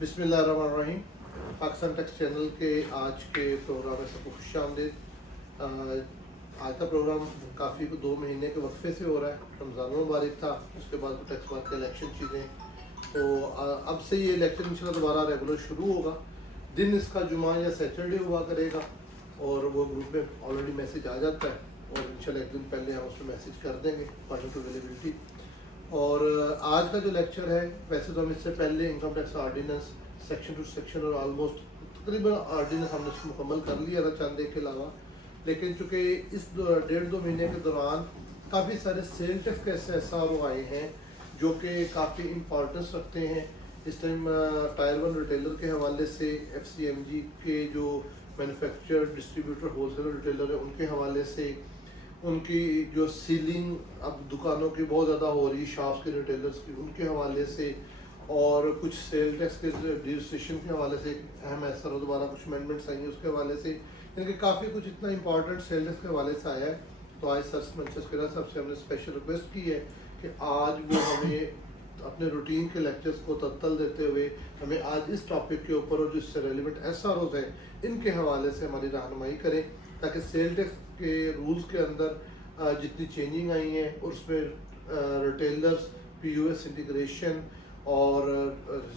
बिस्मिल्लाहिर्रहमानिर्रहीम। Pakistan takes channel के आज के प्रोग्राम में सबको खुशामदीद। आज का प्रोग्राम काफ़ी 2 महीने के वक्फे से हो रहा है। रमज़ान मुबारक था, उसके बाद टैक्स बात के इलेक्शन चीज़ें, तो अब से ये इलेक्शन इंशाल्लाह दोबारा रेगुलर शुरू होगा। दिन इसका जुमा या सैटरडे हुआ करेगा और वो ग्रुप में ऑलरेडी मैसेज आ जाता है और इंशाल्लाह एक दिन पहले हम उसमें मैसेज कर देंगे अकॉर्डिंग टू अवेलेबिलिटी। और आज का जो लेक्चर है, वैसे तो हम इससे पहले income tax ordinance section two section और ऑलमोस्ट तकरीबन आर्डिनेंस हमने उसको मुकम्मल कर लिया था चंद के अलावा, लेकिन चूँकि इस 1.5-2 महीने के दौरान काफ़ी सारे सेल टैक्स के SSR आए हैं जो कि काफ़ी इम्पोर्टेंस रखते हैं। इस टाइम टायर 1 रिटेलर के हवाले से FCMG के जो मैन्युफैक्चरर डिस्ट्रीब्यूटर होलसेलर रिटेलर है उनके हवाले से, उनकी जो सीलिंग अब दुकानों की बहुत ज़्यादा हो रही है, शॉप्स के रिटेलर्स की, उनके हवाले से, और कुछ सेल टैक्स के रजिस्ट्रेशन के हवाले से अहम ऐसा दोबारा कुछ अमेंडमेंट्स आई हैं उसके हवाले से, यानी कि काफ़ी कुछ इतना इंपॉर्टेंट सेल टैक्स के हवाले से आया है। तो आज सर मंचस्करा साहब से हमने स्पेशल रिक्वेस्ट की है कि आज वो हमें अपने रूटीन के लेक्चर्स को तत्तल देते हुए हमें आज इस टॉपिक के ऊपर और जिससे रेलिवेंट SROs हैं इनके हवाले से हमारी रहनुमाई करें, ताकि सेल टैक्स के रूल्स के अंदर जितनी चेंजिंग आई हैं और उसमें रिटेलर्स POS इंटीग्रेशन और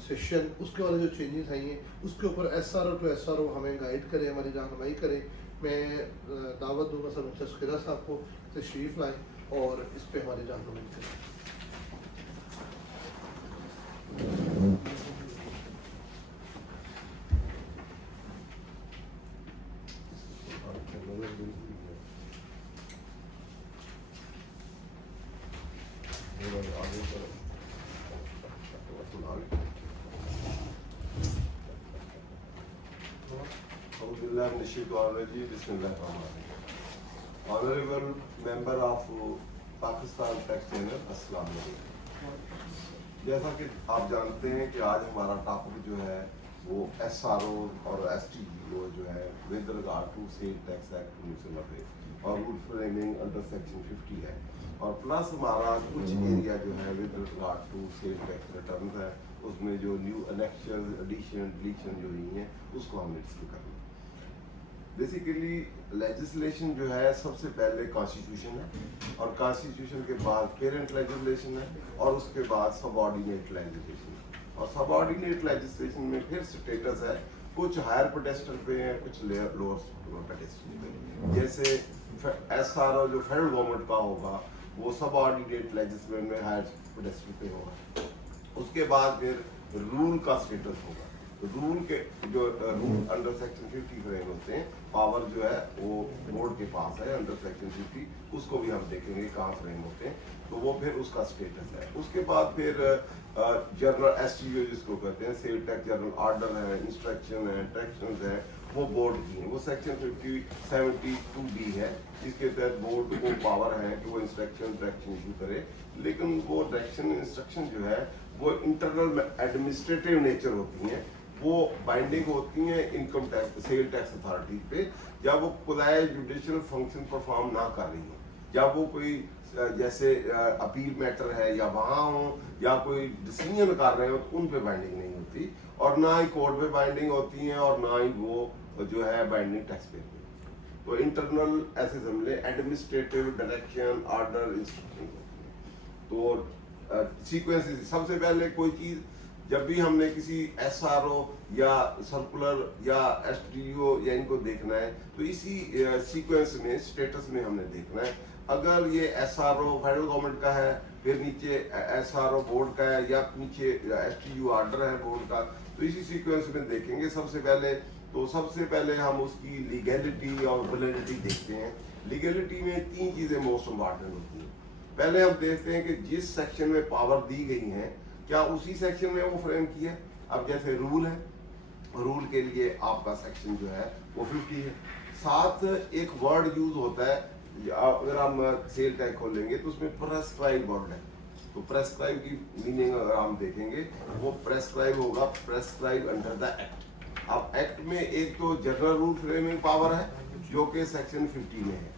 सेशन उसके वाले जो चेंजेस आई हैं उसके ऊपर SRO टू SRO हमें गाइड करें, हमारी रहनुमाई करें। मैं दावत दूंगा सर मंचस्करा साहब को तशरीफ़ लाएँ और इस पर हमारी रहनुमाई करें। Honorable member of Pakistan tax channel, अस्सलाम वालेकुम। जैसा कि आप जानते हैं कि आज हमारा टॉपिक जो है वो SRO और STGO जो है with regard to sale tax act 1990 और रूल फ्रेमिंग अंडर सेक्शन 50 है, और प्लस हमारा कुछ एरिया जो है with regard to sale tax return है, उसमें जो न्यू एनेक्शन एडिशन डिलीशन जो हुई हैं उसको हमने डिस्कस करना। बेसिकली लेजिस्लेशन जो है सबसे पहले कॉन्स्टिट्यूशन है, और कॉन्स्टिट्यूशन के बाद पेरेंट लेजिस्लेशन है, और उसके बाद सबऑर्डिनेट लेजिस्लेशन, और सबऑर्डिनेट लेजिस्लेशन में फिर स्टेटस है, कुछ हायर पेडेस्टल पे है, कुछ लोअर पेडेस्टल पे। जैसे SRO जो फेडरल गवर्नमेंट का होगा वो सबऑर्डिनेट लेजिस्लेशन में हायर पेडेस्टल पे होगा। उसके बाद फिर रूल का स्टेटस होगा। रूल के जो रूल अंडर सेक्शन 50 फ्रेम होते हैं, पावर जो है वो बोर्ड के पास है अंडर सेक्शन 50, उसको भी हम देखेंगे कहाँ फ्रेम होते हैं, तो वो फिर उसका स्टेटस है। उसके बाद फिर जनरल STO जिसको कहते हैं, सेल टैक्स जनरल ऑर्डर है, इंस्ट्रक्शन है, डायरेक्शंस है, वो बोर्ड की हैं। वो सेक्शन 72B है, जिसके तहत बोर्ड को पावर है कि वो इंस्ट्रक्शन डायरेक्शन इशू करे, लेकिन वो डायरेक्शन इंस्ट्रक्शन जो है वो इंटरनल एडमिनिस्ट्रेटिव नेचर होती हैं, वो बाइंडिंग होती हैं income tax sale tax authority पे, जब वो खुदाए जुडिशियल फंक्शन परफॉर्म ना कर रही हो, जब वो कोई जैसे अपील मैटर है या वहाँ हो या कोई डिसीजन कर रहे हो, तो उन पे बाइंडिंग नहीं होती, और ना ही कोर्ट पे बाइंडिंग होती है और ना ही वो जो है बाइंडिंग टैक्स पे। तो इंटरनल ऐसे समझ लें एडमिनिस्ट्रेटिव डायरेक्शन ऑर्डर इंस्ट्रक्शन। तो सीक्वेंस सबसे पहले कोई चीज़ जब भी हमने किसी SRO या सर्कुलर या STO या इनको देखना है, तो इसी सीक्वेंस में स्टेटस में हमने देखना है। अगर ये SRO फेडरल गवर्नमेंट का है, फिर नीचे SRO बोर्ड का है, या नीचे STO ऑर्डर है बोर्ड का, तो इसी सीक्वेंस में देखेंगे। सबसे पहले हम उसकी लीगैलिटी और वैलिडिटी देखते हैं। लीगैलिटी में 3 चीज़ें मोस्ट इम्पॉर्टेंट होती हैं। पहले हम देखते हैं कि जिस सेक्शन में पावर दी गई है क्या उसी सेक्शन में वो फ्रेम की है। अब जैसे रूल है, रूल के लिए आपका सेक्शन जो है वो 50 है। साथ एक वर्ड यूज होता है, अगर हम सेल टैक्स खोलेंगे तो उसमें प्रेस्क्राइब वर्ड है, तो प्रेस्क्राइब की मीनिंग अगर हम देखेंगे वो प्रेस्क्राइब होगा, प्रेस्क्राइब अंडर द एक्ट। अब एक्ट में एक तो जनरल रूल फ्रेमिंग पावर है जो कि सेक्शन 50 में है,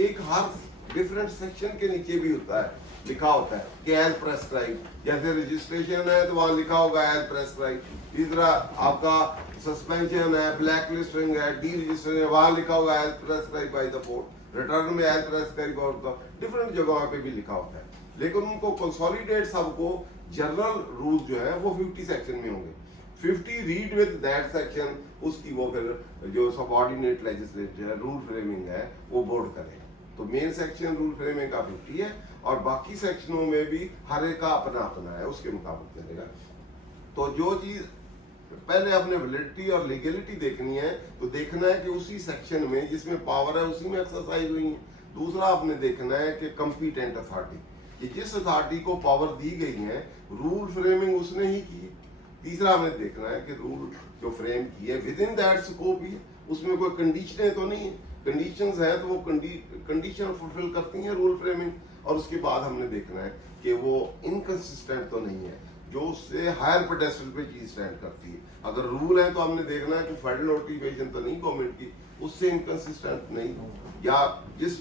एक हर डिफरेंट सेक्शन के नीचे भी होता है लिखा होता है कि एज प्रेस्क्राइब, जैसे रजिस्ट्रेशन है तो वहाँ लिखा होगा एज प्रेस्क्राइब। इस तरह आपका सस्पेंशन है, ब्लैक लिस्टिंग है, डी रजिस्ट्रेशन है, वहाँ लिखा होगा as prescribe by the court. Return में एज प्रेस्क्राइब होता है, डिफरेंट जगहों पे भी लिखा होता है। लेकिन उनको कंसोलिडेट सबको जनरल रूल जो है वो 50 सेक्शन में होंगे। 50 रीड विद दैट सेक्शन, उसकी वो फिर जो सबऑर्डिनेट लेजिस्लेचर रूल फ्रेमिंग है वो बोर्ड करेगा। तो मेन सेक्शन रूल फ्रेमिंग का 50 है और बाकी सेक्शनों में भी हर एक का अपना अपना है, उसके मुताबिक चलेगा। तो जो चीज पहले अपने वैलिडिटी और लीगलिटी देखनी है तो देखना है कि उसी सेक्शन में जिसमें पावर है उसी में एक्सरसाइज हुई है। दूसरा आपने देखना है कि कंपीटेंट अथॉरिटी, कि जिस अथॉरिटी को पावर दी गई है रूल फ्रेमिंग उसने ही की है। तीसरा हमें देखना है कि रूल जो फ्रेम की है विद इन दैट स्कोप ही है, उसमें कोई कंडीशनें तो नहीं है। कंडीशंस है तो वो कंडीशन फुलफिल करती हैं रूल फ्रेमिंग। और उसके बाद हमने देखना है कि वो इनकंसिस्टेंट तो नहीं है, जो उससे हायर पेडेस्टल पे चीज स्टैंड करती है। अगर रूल है तो हमने देखना है कि फेडरल नोटिफिकेशन तो नहीं गवर्नमेंट की, उससे इनकंसिस्टेंट नहीं, या जिस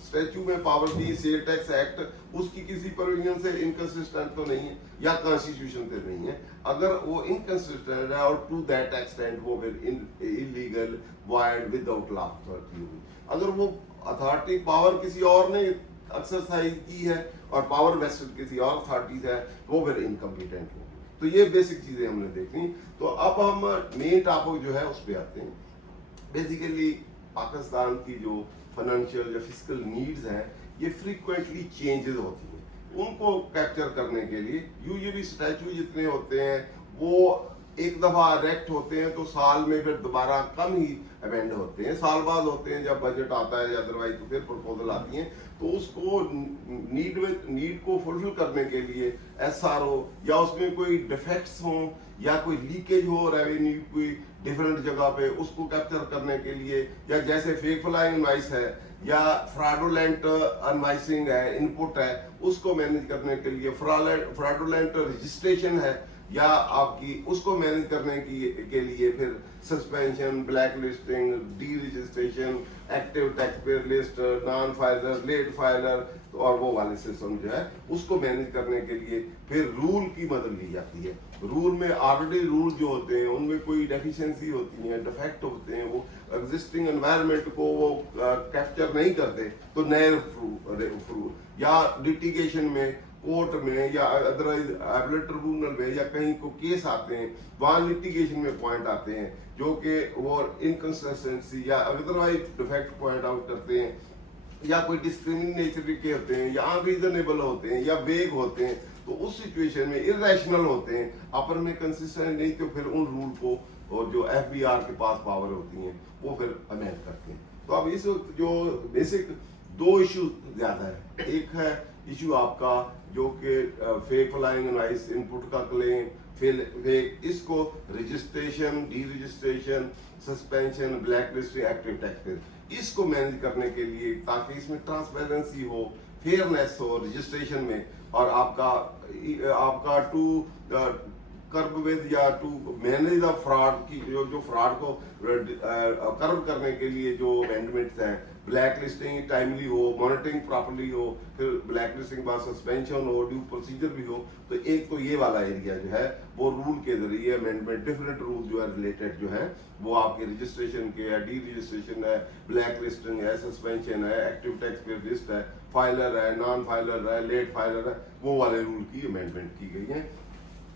स्टैच्यू में पावर दी सेल टैक्स एक्ट उसकी किसी प्रोविजन से इनकंसिस्टेंट तो नहीं है, या कॉन्स्टिट्यूशन से नहीं है। अगर वो इनकंसिस्टेंट है और टू दैट एक्सटेंट वो फिर illegal wired without law authority होगी। अगर वो अथॉरिटी पावर किसी और ने एक्सरसाइज की है और पावर वेस्टेड किसी और अथॉरिटी है वो फिर इनकम्पिटेंट होगी। तो ये बेसिक चीजें हमने देखनी। तो अब हम मेन टॉपिक जो है उस पर आते हैं। बेसिकली पाकिस्तान की जो फाइनेंशियल या फिजिकल नीड्स हैं ये फ्रीक्वेंटली चेंजेस होती हैं, उनको कैप्चर करने के लिए यूजुअली स्टैचू जितने होते हैं वो एक दफा इरेक्ट होते हैं तो साल में फिर दोबारा कम ही अमेंड होते हैं, साल बाद होते हैं जब बजट आता है या अदरवाइज तो फिर प्रपोजल आती हैं। तो उसको नीड को फुलफिल करने के लिए एसआरओ या उसमें कोई डिफेक्ट्स हों या कोई लीकेज हो रेवेन्यू कोई डिफरेंट जगह पे, उसको कैप्चर करने के लिए, या जैसे फेक फ्लाइंग इनवाइस है या फ्रॉडुलेंट इनवाइसिंग है, इनपुट है, उसको मैनेज करने के लिए फ्रॉडुलेंट रजिस्ट्रेशन है या आपकी उसको मैनेज करने के लिए फिर suspension, black listing, deregistration, active tax payer list, non filer, late filer, और वो वाले सिस्टम जो है उसको मैनेज करने के लिए फिर रूल की मदद ली जाती है। रूल में ऑलरेडी रूल जो होते हैं उनमें कोई डेफिशिएंसी होती है, डिफेक्ट होते हैं, वो एग्जिस्टिंग एनवायरनमेंट को वो कैप्चर नहीं करते, तो नए रूल या लिटिगेशन में कोर्ट में या अदरवाइज एपलेट ट्रिब्यूनल में या कहीं को केस आते हैं वहां लिटिगेशन में पॉइंट आते हैं जो कि वो इनकंसिस्टेंसी या अदरवाइज डिफेक्ट पॉइंट आउट करते हैं, या कोई डिस्क्रिमिनेटरी के होते हैं या अनरीजनेबल होते हैं या वेग होते हैं। तो उस सिचुएशन में इरेशनल होते हैं, अपर में कंसिस्टेंट नहीं, तो फिर उन रूल को और जो एफबीआर के पास पावर होती हैं वो फिर अमेंड करते हैं। तो अब इस वक्त जो बेसिक दो इशू ज्यादा है, एक है इशू आपका जो कि फेक फ्लाइंग इनवाइस इनपुट का क्लेम, फिर इसको registration, D registration, suspension, black listing, active tax, इसको मैनेज करने के लिए ताकि इसमें ट्रांसपेरेंसी हो, फेयरनेस हो रजिस्ट्रेशन में, और आपका टू कर्ब विद या टू मैनेज द फ्रॉड की जो फ्रॉड को कर्ब करने के लिए जो अमेंडमेंट्स हैं, ब्लैक लिस्टिंग टाइमली हो, मॉनिटरिंग प्रॉपर्ली हो, फिर ब्लैक लिस्टिंग बाद सस्पेंशन हो, ड्यू प्रोसीजर भी हो। तो एक तो ये वाला एरिया जो है वो रूल के जरिए अमेंडमेंट, डिफरेंट रूल जो है रिलेटेड जो है वो आपके रजिस्ट्रेशन के है, डी रजिस्ट्रेशन है, ब्लैक लिस्टिंग है, सस्पेंशन है, एक्टिव टैक्स पेयर लिस्ट है, फाइलर है, नॉन फाइलर है, लेट फाइलर है, वो वाले रूल की अमेंडमेंट की गई है।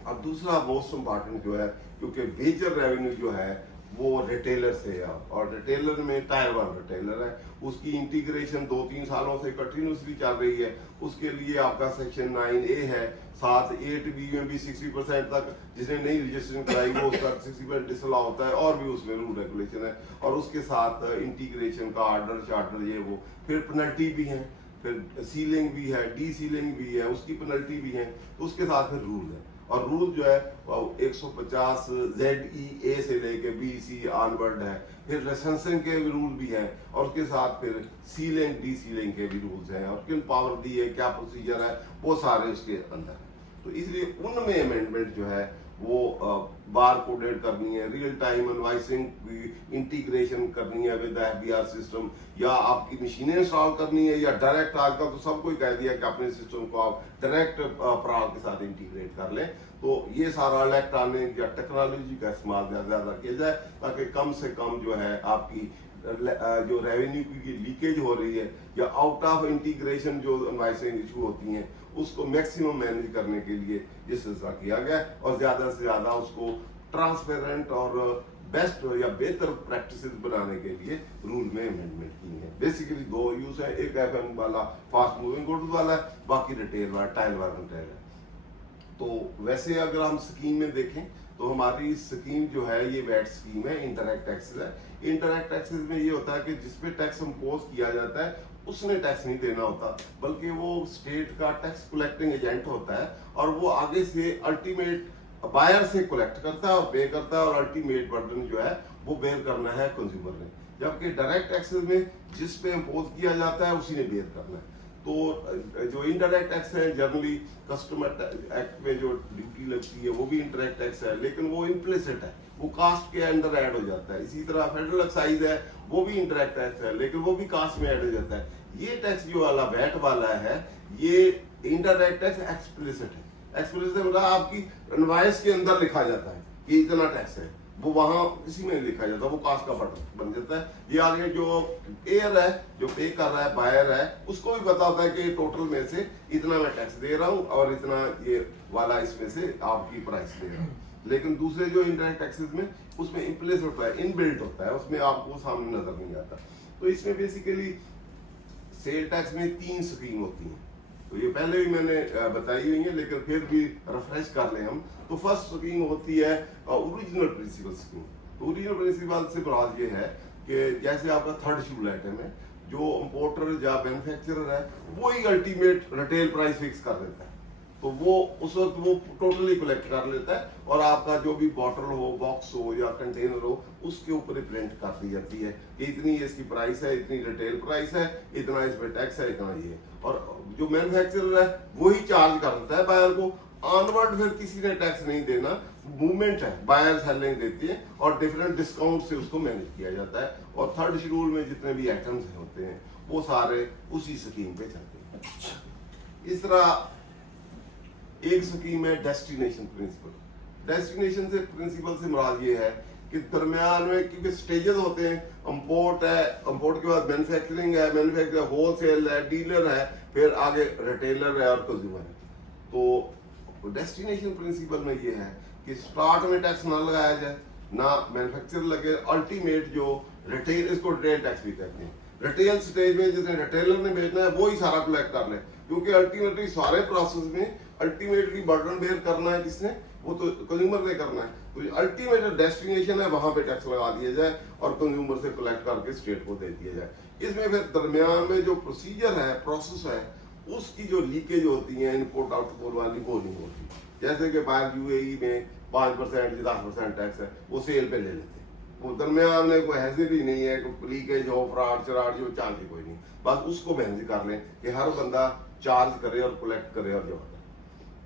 अब दूसरा मोस्ट इम्पॉर्टेंट जो है, क्योंकि मेजर रेवेन्यू जो है वो रिटेलर से है, और रिटेलर में टायर 1 रिटेलर है, उसकी इंटीग्रेशन 2-3 सालों से कंटिन्यूसली चल रही है। उसके लिए आपका सेक्शन 9A है, साथ 8B में भी 60% तक जिसने नई रजिस्ट्रेशन कराई वो उसका 60% डिसअलाउ होता है, और भी उसमें रूल रेगुलेशन है, और उसके साथ इंटीग्रेशन का ऑर्डर चार्टर ये वो, फिर पेनल्टी भी है, फिर सीलिंग भी है, डी सीलिंग भी है, उसकी पेनल्टी भी है, तो उसके साथ फिर रूल है। और रूल जो है 150 ZEA से लेके BC ऑनवर्ड है, फिर लाइसेंसिंग के भी रूल भी हैं, और उसके साथ फिर सीलिंग, डी सीलिंग के भी रूल्स हैं, और किन पावर दी है, क्या प्रोसीजर है, वो सारे उसके अंदर है। तो इसलिए उनमें अमेंडमेंट जो है वो बार कोडेड करनी है, रियल टाइम इनवॉइसिंग की इंटीग्रेशन करनी है विद FBR सिस्टम, या आपकी मशीनें इंस्टॉल करनी है, या डायरेक्ट आजकल तो सबको ही कह दिया कि अपने सिस्टम को आप डायरेक्ट पराग के साथ इंटीग्रेट कर लें। तो ये सारा इलेक्ट्रॉनिक या टेक्नोलॉजी का इस्तेमाल ज़्यादा किया जाए ताकि कम से कम जो है आपकी जो रेवेन्यू की लीकेज हो रही है या आउट ऑफ इंटीग्रेशन जो इनवॉइसिंग इशू होती हैं उसको मैक्सिमम मैनेज करने के लिए ये सिलसिला किया गया और ज़्यादा से ज़्यादा उसको ट्रांसपेरेंट और बेस्ट या बेहतर प्रैक्टिसेस बनाने के लिए रूल में अमेंडमेंट की है। बेसिकली दो यूज है, एक FM वाला फास्ट मूविंग गुड्स वाला है, बाकी रिटेल वाला टाइल वाला रिटेल है। तो वैसे अगर हम स्कीम में देखें तो हमारी स्कीम जो है ये वैट स्कीम है, इंटरैक्ट टैक्सेस है। इंटरैक्ट टैक्सेस में ये होता है कि जिसपे टैक्स इम्पोज किया जाता है उसने टैक्स नहीं देना होता, बल्कि वो स्टेट का टैक्स कलेक्टिंग एजेंट होता है और वो आगे से अल्टीमेट बायर से कलेक्ट करता है और पे करता है और अल्टीमेट बर्डन जो है वो बेयर करना है कंज्यूमर ने। जबकि डायरेक्ट टैक्सेस में जिस पे इम्पोज किया जाता है उसी ने बेयर करना है। तो जो इनडायरेक्ट टैक्स है जनरली कस्टमर एक्ट में जो ड्यूटी लगती है वो भी इनडायरेक्ट टैक्स है, लेकिन वो इम्प्लिसिट है, वो कास्ट के अंदर ऐड हो जाता है। इसी तरह फेडरल एक्साइज है वो भी इनडायरेक्ट टैक्स है, लेकिन वो भी कास्ट में ऐड हो जाता है। ये टैक्स जो वाला वैट वाला है ये इनडायरेक्ट टैक्स एक्सप्लिसिट है। एक्सप्लिसिट मतलब आपकी इनवॉइस के अंदर लिखा जाता है कि इतना टैक्स है, वो वहां इसी में लिखा जाता है, वो कास्ट का बन जाता है। ये आगे जो एयर है जो पे कर रहा है बायर है उसको भी पता होता है कि टोटल में से इतना मैं टैक्स दे रहा हूँ और इतना ये वाला इसमें से आपकी प्राइस दे रहा हूँ। लेकिन दूसरे जो इनडायरेक्ट टैक्सेस में उसमें इम्प्लेस होता है, इनबिल्ट होता है, उसमें आपको सामने नजर नहीं आता। तो इसमें बेसिकली सेल टैक्स में 3 स्कीम होती हैं, तो ये पहले भी मैंने बताई हुई है लेकिन फिर भी रिफ्रेश कर लें हम। तो फर्स्ट स्कीम होती है ओरिजिनल प्रिंसिपल स्कीम। तो ओरिजिनल प्रिंसिपल से मुराद ये है कि जैसे आपका थर्ड शेड्यूल आइटम है, जो इंपोर्टर या मैन्युफैक्चरर है वही अल्टीमेट रिटेल प्राइस फिक्स कर देता है, तो वो उस वक्त वो टोटली कलेक्ट कर लेता है और आपका जो भी बॉटल हो, बॉक्स हो या कंटेनर हो उसके ऊपर प्रिंट कर दी जाती है कि इतनी इसकी प्राइस है, इतनी रिटेल प्राइस है, इतना इसमें टैक्स है, इतना ये। और जो मैन्युफैक्चरर है वही चार्ज कर देता है बायर को, ऑनवर्ड फिर किसी ने टैक्स नहीं देना, मूवमेंट है, बायर सेलिंग देती है और डिफरेंट डिस्काउंट से उसको मैनेज किया जाता है। और थर्ड शेड्यूल में जितने भी आइटम्स होते हैं वो सारे उसी स्कीम पे चलते हैं। इस तरह एक स्कीम है डेस्टिनेशन प्रिंसिपल। डेस्टिनेशन से प्रिंसिपल से मुराद ये है कि दरमियान में क्योंकि स्टेजेस होते हैं, इंपोर्ट है, इंपोर्ट के बाद मैन्युफैक्चरिंग है, मैन्युफैक्चर होलसेल है, डीलर है, फिर आगे रिटेलर है और कंज्यूमर है। तो डेस्टिनेशन प्रिंसिपल में ये है कि स्टार्ट में टैक्स ना लगाया जाए, ना मैन्युफैक्चर लगे, अल्टीमेट जो रिटेल, इसको रिटेल टैक्स भी कहते हैं, रिटेल स्टेज में जिसने रिटेलर ने बेचना है वो ही सारा कलेक्ट कर ले, क्योंकि अल्टीमेटली सारे प्रोसेस में अल्टीमेटली बर्डन बेयर करना है किसने, वो तो कंज्यूमर ने करना है। तो अल्टीमेट डेस्टिनेशन है वहां पे टैक्स लगा दिया जाए और कंज्यूमर से कलेक्ट करके स्टेट को दे दिया जाए। इसमें फिर दरमियान में जो प्रोसीजर है, प्रोसेस है, उसकी जो लीकेज होती है इनपुट आउटपुट वाली वो नहीं होती। जैसे कि बाहर UAE में 5% 10% टैक्स है वो सेल पे ले लेते हैं, वो दरमियान में कोई हैजिल ही नहीं है, लीकेज हो, फ्रॉड चराड जो चांस कोई नहीं, बस उसको मैनेज कर लें कि हर बंदा चार्ज करे और कलेक्ट करे और जो।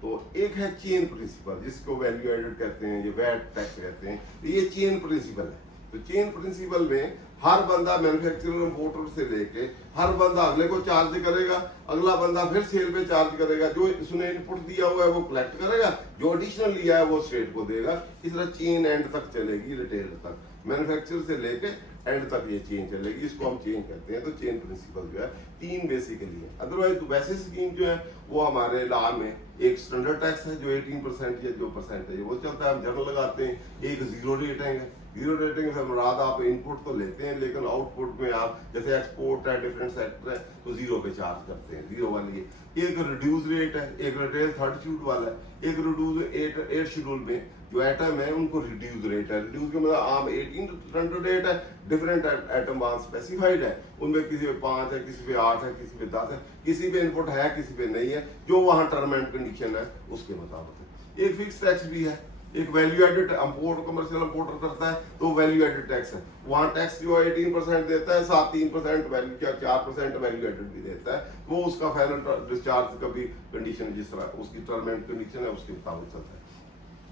तो एक है चेन प्रिंसिपल जिसको वैल्यू एडेड कहते हैं, ये वैट टैक्स कहते हैं, तो ये चेन प्रिंसिपल है। तो चेन प्रिंसिपल में हर बंदा मैन्युफैक्चरर इंपोर्टर से लेके हर बंदा अगले को चार्ज करेगा, अगला बंदा फिर सेल पे चार्ज करेगा, जो उसने इनपुट दिया हुआ है वो कलेक्ट करेगा, जो एडिशनल लिया है वो स्टेट को देगा। इस तरह चेन एंड तक चलेगी, रिटेल तक, मैन्युफैक्चरर से लेके एंड तक ये चेन चलेगी, इसको हम चेन कहते हैं। तो चेन प्रिंसिपल जो है 3 बेसिकली है। अदरवाइज तो वैसे स्कीम जो है वो हमारे लॉ में एक स्टैंडर्ड टैक्स है जो 18% या जो परसेंट है वो चलता है, हम जनरल लगाते हैं। एक जीरो रेटिंग है, जीरो रेटिंग से मुराद आप इनपुट तो लेते हैं लेकिन आउटपुट में आप जैसे एक्सपोर्ट है, डिफरेंट सेक्टर है, तो जीरो पे चार्ज करते हैं, जीरो वाली है। एक रिड्यूस रेट है, एक रिटेल थर्ड शेड्यूल वाला है, एक रिड्यूस 8 शेड्यूल में जो आइटम है उनको रिड्यूस रेट है। रिड्यूस के मतलब आम 18 रेट है, डिफरेंट आइटम वहां स्पेसिफाइड है, उनमें किसी पे 5 है, किसी पे 8 है, किसी पे 10 है, किसी पे इनपुट है, किसी पे नहीं है, जो वहां टर्म एंड कंडीशन है उसके मुताबिक है। एक फिक्स टैक्स भी है, एक value added import, commercial importer करता है तो वैल्यू एडेड टैक्स है, वहां टैक्स जो 18% देता है, साथ 3% वैल्यू क्या 4% वैल्यू एडेड भी देता है, वो उसका फाइनल डिस्चार्ज का भी कंडीशन जिस तरह उसकी टर्म एंड कंडीशन है उसके मुताबिक चलता है।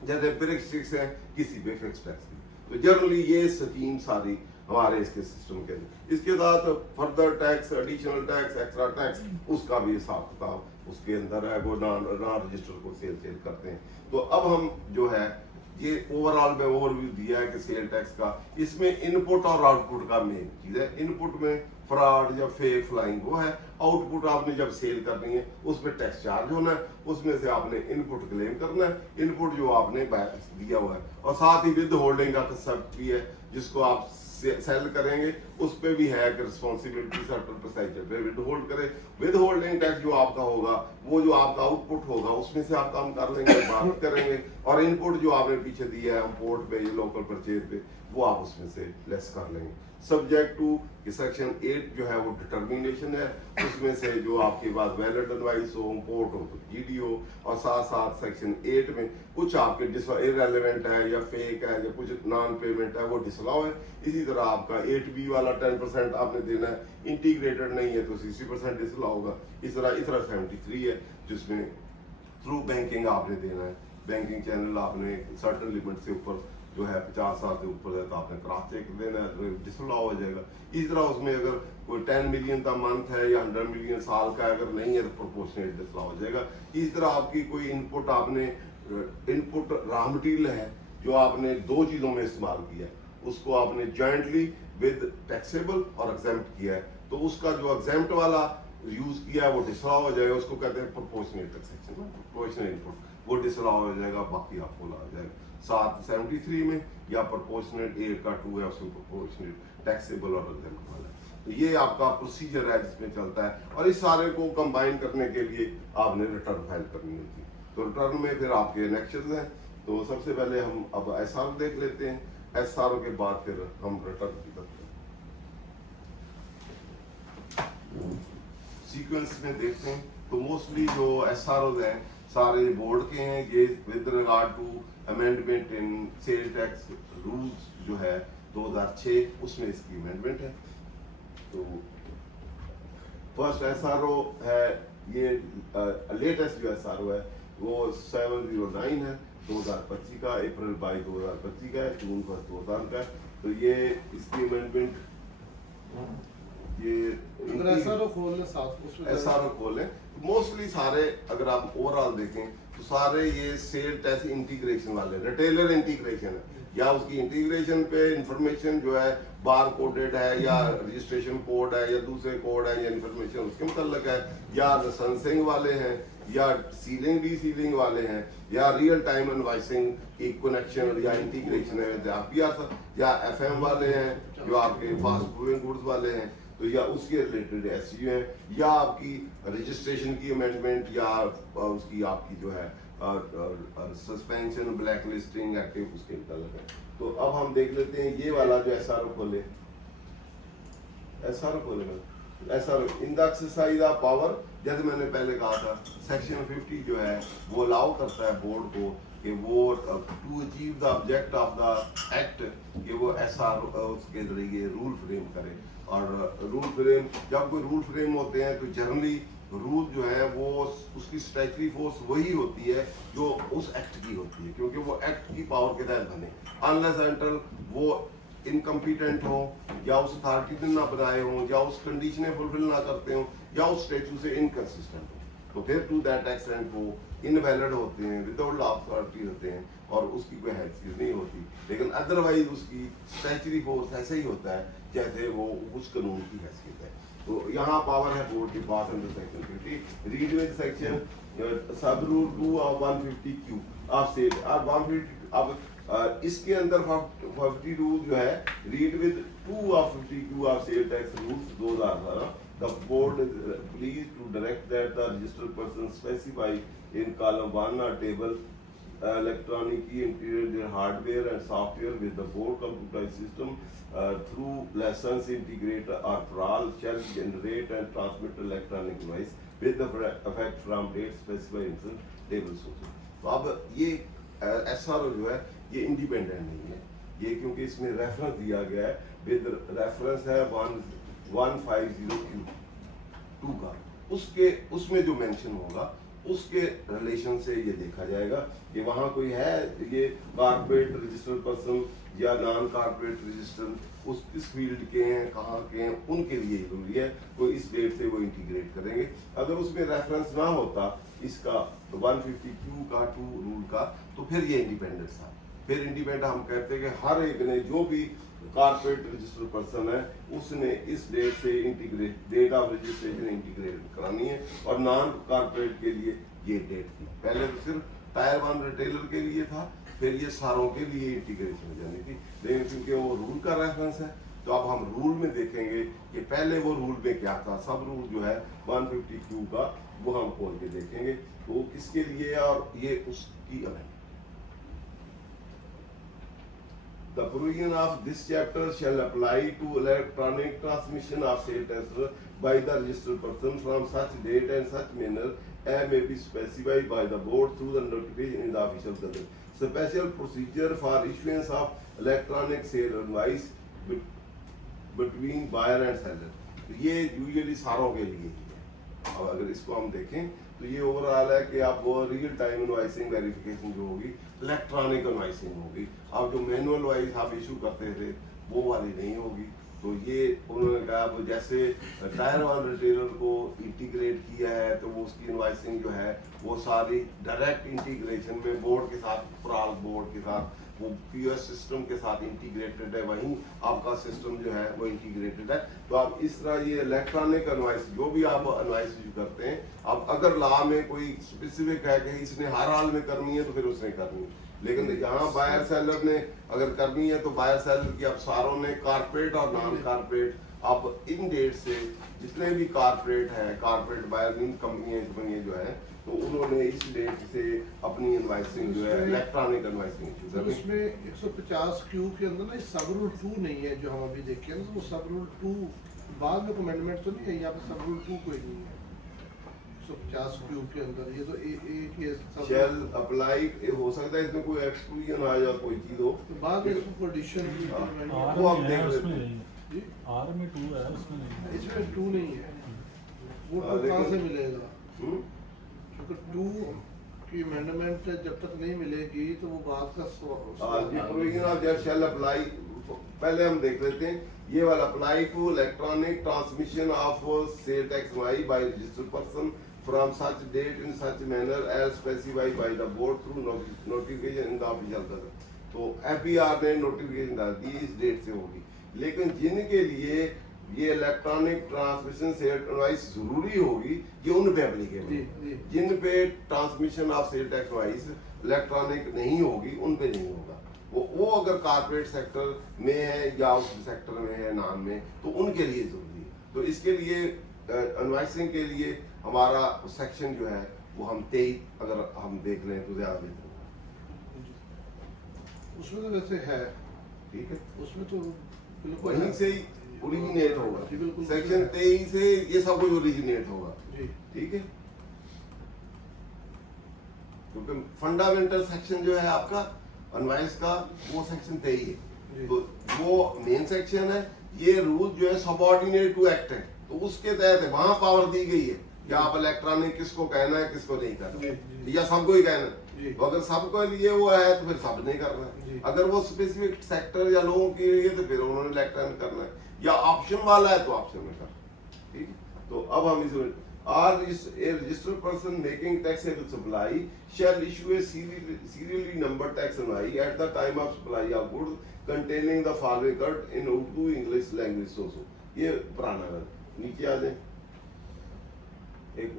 जैसे फिक्स टैक्स है, किसी पे फिक्स टैक्स नहीं। तो जनरली ये स्कीम सारी हमारे इसके सिस्टम के अंदर। इसके साथ further tax, additional tax, extra tax, उसका भी हिसाब किताब उसके अंदर है। वो नॉन रजिस्टर को सेल करते हैं। तो अब हम जो है ये ओवरऑल में ओवरव्यू दिया है कि सेल टैक्स का। इसमें इनपुट और आउटपुट का मेन चीज है। इनपुट में फ्रॉड या फेक फ्लाइंग वो है। आउटपुट आपने जब सेल करनी है उसमें टैक्स चार्ज होना है, उसमें से आपने इनपुट क्लेम करना है, इनपुट जो आपने दिया हुआ है। और साथ ही विद होल्डिंग का कंसेप्ट भी है, जिसको आप सेल करेंगे उस पे भी है कि रिस्पॉन्सिबिलिटी सर्टेन प्रोसीजर पे विद होल्ड करे। विद होल्डिंग टैक्स जो आपका होगा, वो जो आपका आउटपुट होगा उसमें से आप काम कर लेंगे, बात करेंगे। और इनपुट जो आपने पीछे दिया है इम्पोर्ट पे या लोकल परचेज पे, वो आप उसमें से लेस कर लेंगे। सब्जेक्ट टू कि सेक्शन 8 जो है वो डिटर्मिनेशन है, उसमें से जो आपके पास वैलिड एडवाइस हो, इम्पोर्ट हो तो जीडी हो। और साथ साथ सेक्शन 8 में कुछ आपके इररेलेवेंट है या फेक है या कुछ नॉन पेमेंट है, वो डिसअलाउ है। इसी तरह आपका 8B वाला 10% आपने देना है, इंटीग्रेटेड नहीं है तो 60% डिसअलाउ होगा। इस तरह 73 है जिसमें थ्रू बैंकिंग आपने देना है। बैंकिंग चैनल आपने सर्टन लिमिट से ऊपर जो है 50 साल से ऊपर है तो आपने क्रॉस चेक देना है, डिसअलाउ हो जाएगा। इस तरह उसमें अगर कोई 10 मिलियन का मंथ है या 100 मिलियन साल का अगर नहीं है तो प्रोपोर्शनेट डिसअलाउ हो जाएगा। इस तरह आपकी कोई इनपुट आपने इनपुट रॉ मटेरियल है जो आपने दो चीजों में इस्तेमाल किया है, उसको आपने जॉइंटली विद टैक्सेबल और एग्जेम्प्ट किया है, तो उसका जो एग्जेम्प्ट वाला यूज किया है वो डिसअलाउ हो जाएगा। उसको कहते हैं प्रोपोर्शनेट टैक्सेशन, प्रोपोर्शनल इनपुट, वो डिसअलाउ हो जाएगा, बाकी आपको ला जाएगा। साथ 73 में या प्रोपोर्शनेट 8 का 2 है उसमें प्रोपोर्शनेट टैक्सेबल और एग्जेम्प्ट वाला है। तो ये आपका प्रोसीजर है जिसमें चलता है। और इस सारे को कंबाइन करने के लिए आपने रिटर्न फाइल करनी होती है। तो रिटर्न में फिर आपके एनेक्शंस हैं। तो सबसे पहले हम अब एसआर देख लेते हैं, एसआर के बाद फिर हम रिटर्न की करते हैं। सीक्वेंस में देखते हैं तो मोस्टली जो एसआर हैं सारे बोर्ड के हैं। ये with regard to amendment in sale tax rules जो है 2006 उसमें इसकी अमेंडमेंट है। तो फर्स्ट एसआरओ है, ये लेटेस्ट जो एसआरओ है वो 709 है 2025 का, अप्रैल 22 2025 का है, जून 1 2000 का है। तो ये इसकी अमेंडमेंट ये एसआरओ खोलें मोस्टली सारे अगर आप ओवरऑल देखें तो सारे ये सेल टैक्स इंटीग्रेशन वाले रिटेलर इंटीग्रेशन है, या उसकी इंटीग्रेशन पे इंफॉर्मेशन जो है बार कोडेड है या रजिस्ट्रेशन कोड है या दूसरे कोड है या इंफॉर्मेशन उसके मुतल्लिक है, या लाइसेंसिंग वाले हैं या सीलिंग डी सीलिंग वाले हैं या रियल टाइम इनवॉइसिंग की कनेक्शन या इंटीग्रेशन है, या एफएम वाले हैं जो आपके फास्ट मूविंग गुड्स वाले हैं तो या उसके रिलेटेड एसयू है, या आपकी रजिस्ट्रेशन की अमेंडमेंट या उसकी आपकी जो है सस्पेंशन ब्लैक लिस्टिंग एक्टिव उसके मुताबिक है। तो अब हम देख लेते हैं ये वाला जो एसआरओ खोले SRO in the exercise of power, जैसे मैंने पहले कहा था सेक्शन 50 जो है वो अलाउ करता है बोर्ड को कि वो to achieve the object of the act कि वो एसआरओ उसके जरिए रूल फ्रेम करे। और रूल फ्रेम जब कोई रूल फ्रेम होते हैं तो जनरली रूल जो है वो उसकी स्टैट्यूटरी फोर्स वही होती है जो उस एक्ट की होती है, क्योंकि वो एक्ट की पावर के तहत बने। अनलेस एंटिल वो इनकम्पिटेंट हो या उस अथॉरिटी ने ना बनाए हों या उस कंडीशनें फुलफिल ना करते हो या उस स्टेचू से इनकंसिस्टेंट हो, तो फिर टू दैट एक्सटेंट वो इनवैलिड होते हैं, विदाउट लॉ अथॉरिटी होते हैं और उसकी कोई हैसियत नहीं होती। लेकिन अदरवाइज उसकी स्टैट्यूटरी फोर्स ऐसे ही होता है जैसे वो उस कानून की हैसियत है। तो यहाँ पावर है बोर्ड के पास under section 50 read with section sub rule 2 of 150Q of sale अब 150 अब इसके अंदर 52 जो है read with 2 of 50Q of sale tax rules 2018 the board is pleased to direct that the registered person specify in column 1 or table electronically integrated their hardware and software with the board computerized system through license integrator or PRAL shall generate and transmit electronic device with the effect from date specified in the table source। तो अब ये SRO जो है ये independent नहीं है, ये क्योंकि इसमें रेफरेंस दिया गया है विद रेफरेंस है 1502 का, उसके उसमें जो मेंशन होगा उसके रिलेशन से ये देखा जाएगा कि वहाँ कोई है ये कारपोरेट रजिस्टर्ड पर्सन या नॉन कारपोरेट रजिस्टर्ड उस किस फील्ड के हैं, कहाँ के हैं, उनके लिए जरूरी है कोई इस डेट से वो इंटीग्रेट करेंगे। अगर उसमें रेफरेंस ना होता इसका 152 का 2 रूल का, तो फिर ये इंडिपेंडेंट था। फिर इंडिपेंडेंट हम कहते हैं कि हर एक ने जो भी कारपोरेट रजिस्टर्ड पर्सन है उसने इस डेट से integrate date of registration integrate करानी है, और नॉन कारपोरेट के लिए ये डेट थी। पहले तो सिर्फ टायर 1 रिटेलर के लिए था, फिर ये सारों के लिए इंटीग्रेशन हो जानी थी, लेकिन क्योंकि वो रूल का रेफरेंस है तो अब हम रूल में देखेंगे कि पहले वो रूल में क्या था। सब रूल जो है 152 का वो हम खोल के देखेंगे वो किसके लिए है और ये उसकी amendment. The provision of this chapter shall apply to electronic transmission of sale tax by the registered person from such date and such manner as may be specified by the board through the notification in the official gazette. Special procedure for issuance of electronic sale invoice between buyer and seller. तो ये usually सारों के लिए ही है। अब अगर इसको हम देखें तो ये ओवरऑल है कि आप वो रियल टाइम इनवॉइसिंग वेरिफिकेशन जो होगी इलेक्ट्रॉनिक इनवॉइसिंग होगी। आप जो मैनुअल वाइज आप इशू करते थे वो वाली नहीं होगी। तो ये उन्होंने कहा अब जैसे टायर 1 रिटेलर को इंटीग्रेट किया है तो वो उसकी इनवॉइसिंग जो है वो सारी डायरेक्ट इंटीग्रेशन में बोर्ड के साथ प्राल बोर्ड के साथ वो पीओएस सिस्टम के साथ इंटीग्रेटेड है, वहीं आपका सिस्टम जो है वो इंटीग्रेटेड है। तो आप इस तरह ये इलेक्ट्रॉनिक इनवॉइस जो भी आप इनवॉइस इशू करते हैं, अब अगर लॉ में कोई स्पेसिफिक है कि इसने हर हाल में करनी है तो फिर उसने करनी है, लेकिन यहाँ बायर सेलर ने अगर करनी है तो बायर सेलर की अब सारों ने कारपोरेट और नॉन कारपोरेट अब इन डेट से जितने भी कारपोरेट है कारपोरेट बायर कंपनियां जो है तो उन्होंने इस डेट से अपनी इनवॉइसिंग जो है इलेक्ट्रॉनिक इनवॉइसिंग तो उसमें 150 क्यू के अंदर ना सब रूल 2 नहीं है जो हम अभी देखे ना, तो वो सब रूल 2 बाद में कमेंडमेंट तो नहीं है, यहाँ पे सब रूल 2 कोई नहीं है 150 क्यू के अंदर। ये तो एक ये शेल अप्लाई हो सकता है इसमें कोई एक्सक्लूजन आ जाए कोई चीज हो तो बाद में इसको कंडीशन वो आप देख लेते हैं। जी आर में 2 है, उसमें नहीं है। इसमें 2 नहीं है, वो तो कहाँ से मिलेगा? क्योंकि 2 की अमेंडमेंट जब तक नहीं मिलेगी तो वो बात का provision of that shall apply पहले हम देख लेते हैं ये वाला apply to electronic transmission of sale tax by by registered person from such date in such manner as specified by the board through notification in the official gazette. तो APR ने notification डाल दी इस डेट से होगी, लेकिन जिनके लिए ये इलेक्ट्रॉनिक ट्रांसमिशन सेल इनवॉइस जरूरी होगी ये उन पे एप्लीकेबल है। जिन पे transmission of sale tax invoice electronic नहीं होगी उन पे नहीं होगा। वो अगर कारपोरेट सेक्टर में है या उस सेक्टर में है नाम में तो उनके लिए जरूरी है। तो इसके लिए इनवॉइसिंग के लिए हमारा सेक्शन जो है वो हम 23 अगर हम देख लें तो ज्यादा बेहतर होगा। उसमें तो वैसे है, ठीक है, उसमें तो वहीं से ही ओरिजिनेट होगा। सेक्शन 23 से ये सब कुछ ओरिजिनेट होगा, ठीक है। क्योंकि फंडामेंटल सेक्शन जो है आपका इनवॉइस का वो सेक्शन 23 है, तो वो मेन सेक्शन है। ये रूल जो है सबऑर्डिनेट टू एक्ट है, तो उसके तहत है, वहां पावर दी गई है कि आप इलेक्ट्रॉनिक किसको कहना है किसको नहीं करना, या सबको ही कहना है। तो अगर सबको लिए वो है तो फिर सब नहीं करना है, अगर वो स्पेसिफिक सेक्टर या लोगों के लिए तो फिर उन्होंने इलेक्ट्रॉनिक करना है, या ऑप्शन वाला है तो ऑप्शन में करना, ठीक है। तो अब हम इस a registered person making taxable supply shall issue a serially numbered tax invoice at the time of supply of goods containing the following code in Urdu English language so ये पुराना है। नीचे आ जाए एक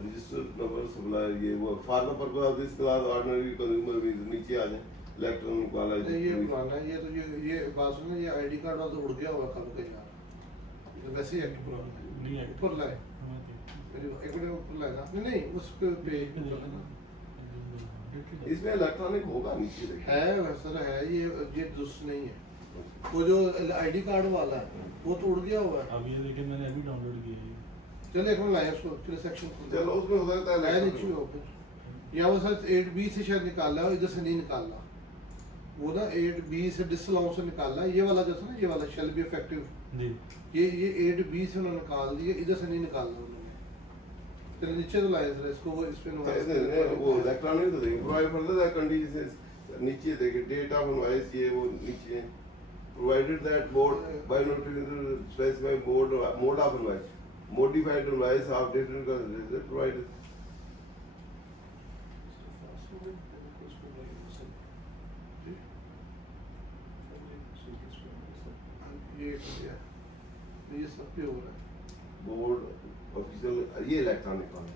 रजिस्टर्ड नंबर सप्लाई ये वो for the purpose of this class ordinary consumer वीज नीचे आ जाए इलेक्ट्रॉनिक वाला ये पुराना है। ये तो ये बात सुनो, ये आईडी कार्ड वाला तो उड़ गया हुआ कब का यार, ये वैसे ही एक्ट पुराना है नहीं है ऊपर लाए एक मिनट ऊपर लाए ना नहीं उस पे इसमें इलेक्ट्रॉनिक होगा नीचे है वैसा है। ये दुरुस्त नहीं है। वो जो आईडी कार्ड वाला है वो तो उड़ गया हुआ है। अब ये देखिए मैंने अभी डाउनलोड किया है। चलो एक मिनट लाए उसको फिर सेक्शन चलो उसमें हो सकता है लाया नीचे हो फिर या वो सर 8B से शायद निकाला है, इधर से नहीं निकाला। वो ना 8B से डिसअलाउ से निकाला है, ये वाला जैसे ना, ये वाला शैल बी इफेक्टिव, जी ये 8B से उन्होंने निकाल दिया, इधर से नहीं निकालना उन्होंने। तो नीचे तो लाए जरा इसको, वो इस पे वो इलेक्ट्रॉनिक तो देखिए प्रोवाइड फर्दर द कंडीशंस नीचे देखिए डेट ऑफ इनवॉइस, ये वो नीचे provided that board by notification specify mode of invoice modified invoice of different provided ये सब पे हो रहा है बोर्ड ऑफिशियल, ये इलेक्ट्रॉनिक वाला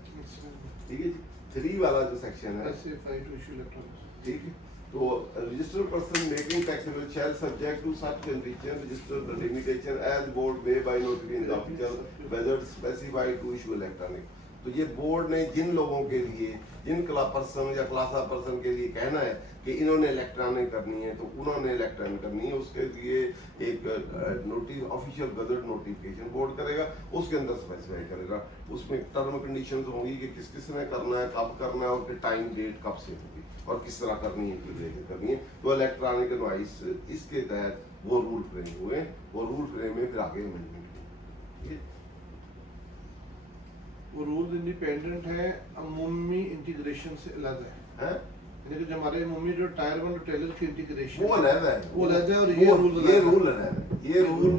ठीक है जी। 3 वाला जो सेक्शन है ऐसे फाइल टू इशू इलेक्ट्रॉनिक, ठीक है, तो registered person making taxable shall subject to such condition register the limitation as board may by notification the official whether specified to issue electronic. तो ये बोर्ड ने जिन लोगों के लिए, जिन क्लास पर्सन या क्लास पर्सन के लिए कहना है कि इन्होंने इलेक्ट्रॉनिक करनी है तो उन्होंने इलेक्ट्रॉनिक करनी है, उसके लिए एक notice official gazette notification board करेगा, उसके अंदर स्पेसिफाई करेगा, उसमें टर्म कंडीशंस होंगी कि किस किस ने करना है, कब करना है और टाइम डेट कब से होगी और किस तरह करनी है, इंटीग्रेशन करनी है। तो इलेक्ट्रॉनिक इनवॉइस इसके तहत वो रूल फ्रेम हुए, वो रूल फ्रेम में फिर आगे अमेंडमेंट हुई। वो रूल्स इंडिपेंडेंट है, अमूमी इंटीग्रेशन से अलग है। यानी कि जो हमारे अमूमी जो टायर 1 टेलर की इंटीग्रेशन वो अलग है, वो अलग है, और ये रूल ये रूल अलग है, ये रूल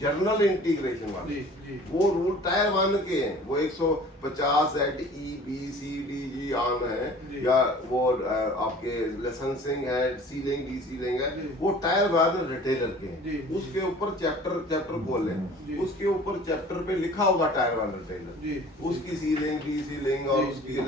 जर्नल इंटीग्रेशन वाले जी जी वो रूल टायर 1 के हैं, वो 150 ZEBCDG आम है जी। या वो आपके लाइसेंसिंग है, सीलिंग डीसीलिंग है, जी। वो टायर 1 रिटेलर के जी, हैं। उसके ऊपर चैप्टर खोल जी। लें, उसके ऊपर चैप्टर पे लिखा होगा टायर 1 रिटेलर, जी उसकी सीलिंग डीसीलिंग और जी, उसकी जी।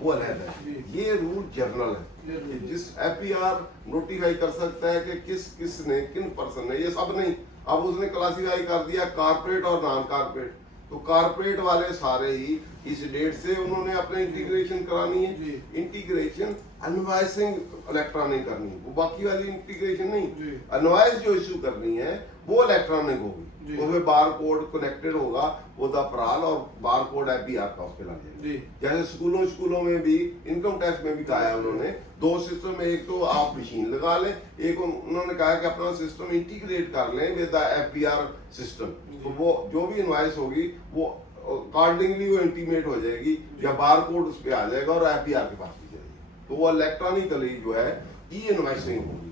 वो अलग है। जी। ये रूल जर्नल ये है रूल कि जिस FPR नोटिफाई कर सकता है कि किसने किन पर्सन ने, ये सब नहीं। अब उसने क्लासिफाई कर दिया कारपोरेट और नॉन कारपोरेट, तो कारपोरेट वाले सारे ही इस डेट से उन्होंने अपने इंटीग्रेशन करानी है। जी। इंटीग्रेशन इनवॉइसिंग इलेक्ट्रॉनिक करनी है, वो बाकी वाली इंटीग्रेशन नहीं। जी। इनवॉइस जो इशू करनी है वो इलेक्ट्रॉनिक होगी, जी। उसमें बार कोड कनेक्टेड होगा, वो द प्राल और बार कोड FBR का उस पे लग जाएगा। जी। जैसे स्कूलों में भी, इनकम टैक्स में भी कहा है उन्होंने 2 सिस्टम, एक तो आप मशीन लगा लें, एक उन्होंने कहा कि अपना सिस्टम इंटीग्रेट कर लें विद द FBR सिस्टम। तो वो जो भी इनवॉइस होगी वो अकॉर्डिंगली वो इंटीमेट हो जाएगी या बार कोड उस पे आ जाएगा और FBR के पास भी जाएगी, तो वो इलेक्ट्रॉनिकली जो है ई इनवॉइसिंग होगी।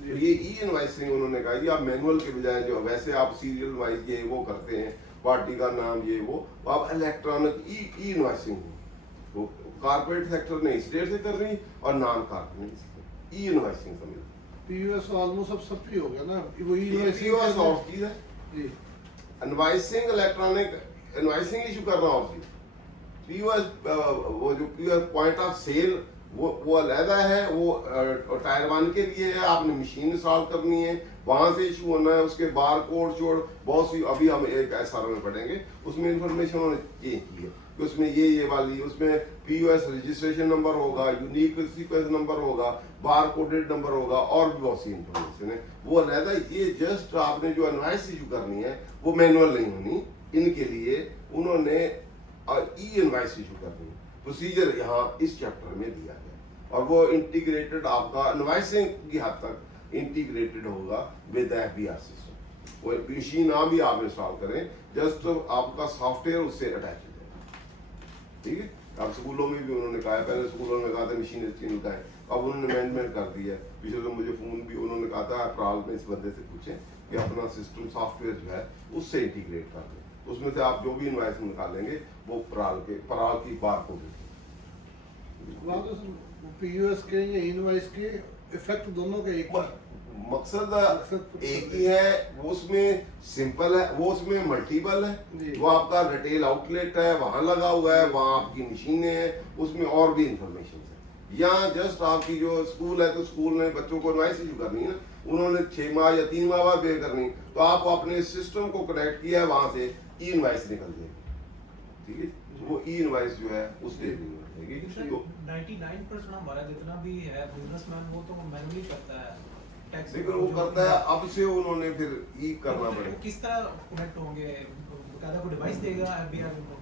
तो ये ई इनवॉइसिंग उन्होंने कहा कि आप मैनुअल के बजाय जो वैसे आप सीरियल वाइज ये वो करते हैं, पार्टी का नाम ये वो आप इलेक्ट्रॉनिक ई इनवॉइसिंग हो, तो कारपोरेट सेक्टर ने स्टेट से करनी और नॉन कारपोरेट ई इनवॉइसिंग समझ। POS ऑलमोस्ट सब फ्री हो गया ना, वो POS और चीज है, जी इनवॉइसिंग इलेक्ट्रॉनिक इनवॉइसिंग इशू करना और चीज। POS वो जो POS पॉइंट ऑफ सेल वो अलग है, वो टायर 1 के लिए है, आपने मशीन इंस्टॉल करनी है, वहां से इशू होना है, उसके बार कोड जोड़ बहुत सी, अभी हम एक SRO में पढ़ेंगे, उसमें इंफॉर्मेशन उन्होंने चेंज की है कि उसमें ये वाली, उसमें POS रजिस्ट्रेशन नंबर होगा, यूनिक सीक्वेंस नंबर होगा, बार कोडेड नंबर होगा और भी बहुत सी इंफॉर्मेशन है, वो अलग है। ये जस्ट आपने जो इनवॉइस इशू करनी है वो मैनुअल नहीं होनी, इनके लिए उन्होंने ई इनवॉइस इशू करनी है। प्रोसीजर यहाँ इस चैप्टर में दिया गया और वो इंटीग्रेटेड आपका इनवॉइसिंग की हद तक इंटीग्रेटेड होगा विद FBR सिस्टम। वो मशीन ना भी आप इंस्टॉल करें, जस्ट आपका सॉफ्टवेयर उससे अटैच हो जाएगा, ठीक है। अब स्कूलों में भी उन्होंने कहा है, पहले स्कूलों में कहा था मशीन अच्छी का है, अब उन्होंने अमेंडमेंट कर दी है। पिछले तो मुझे फोन भी उन्होंने कहा था प्राल में इस बंदे से पूछें कि अपना सिस्टम सॉफ्टवेयर जो है उससे इंटीग्रेट कर दें, उसमें से आप जो भी इनवॉइस निकालेंगे वो प्राल की बार कोड POS के या इनवॉइस के इफेक्ट दोनों के एक मकसद एक ही है, वो उसमें सिंपल है, वो उसमें मल्टीपल है, वो आपका रिटेल आउटलेट है वहां लगा हुआ है, वहां आपकी मशीनें हैं, उसमें और भी इंफॉर्मेशन है। या जस्ट आपकी जो स्कूल है तो स्कूल ने बच्चों को इनवॉइस इशू करनी है ना, उन्होंने 6 माह या 3 माह बाद पे करनी, तो आप अपने सिस्टम को कनेक्ट किया है, वहां से ई इनवॉइस निकल जाएगी, ठीक है। वो ई इनवॉइस जो है उस डेट में तो 99% हमारा जितना भी है बिजनेसमैन वो तो मैनुअली करता है टैक्स, लेकिन वो करता है, अब से उन्होंने फिर ई करना पड़ेगा। किस तरह कनेक्ट होंगे, बकायदा कोई डिवाइस देगा FBR को?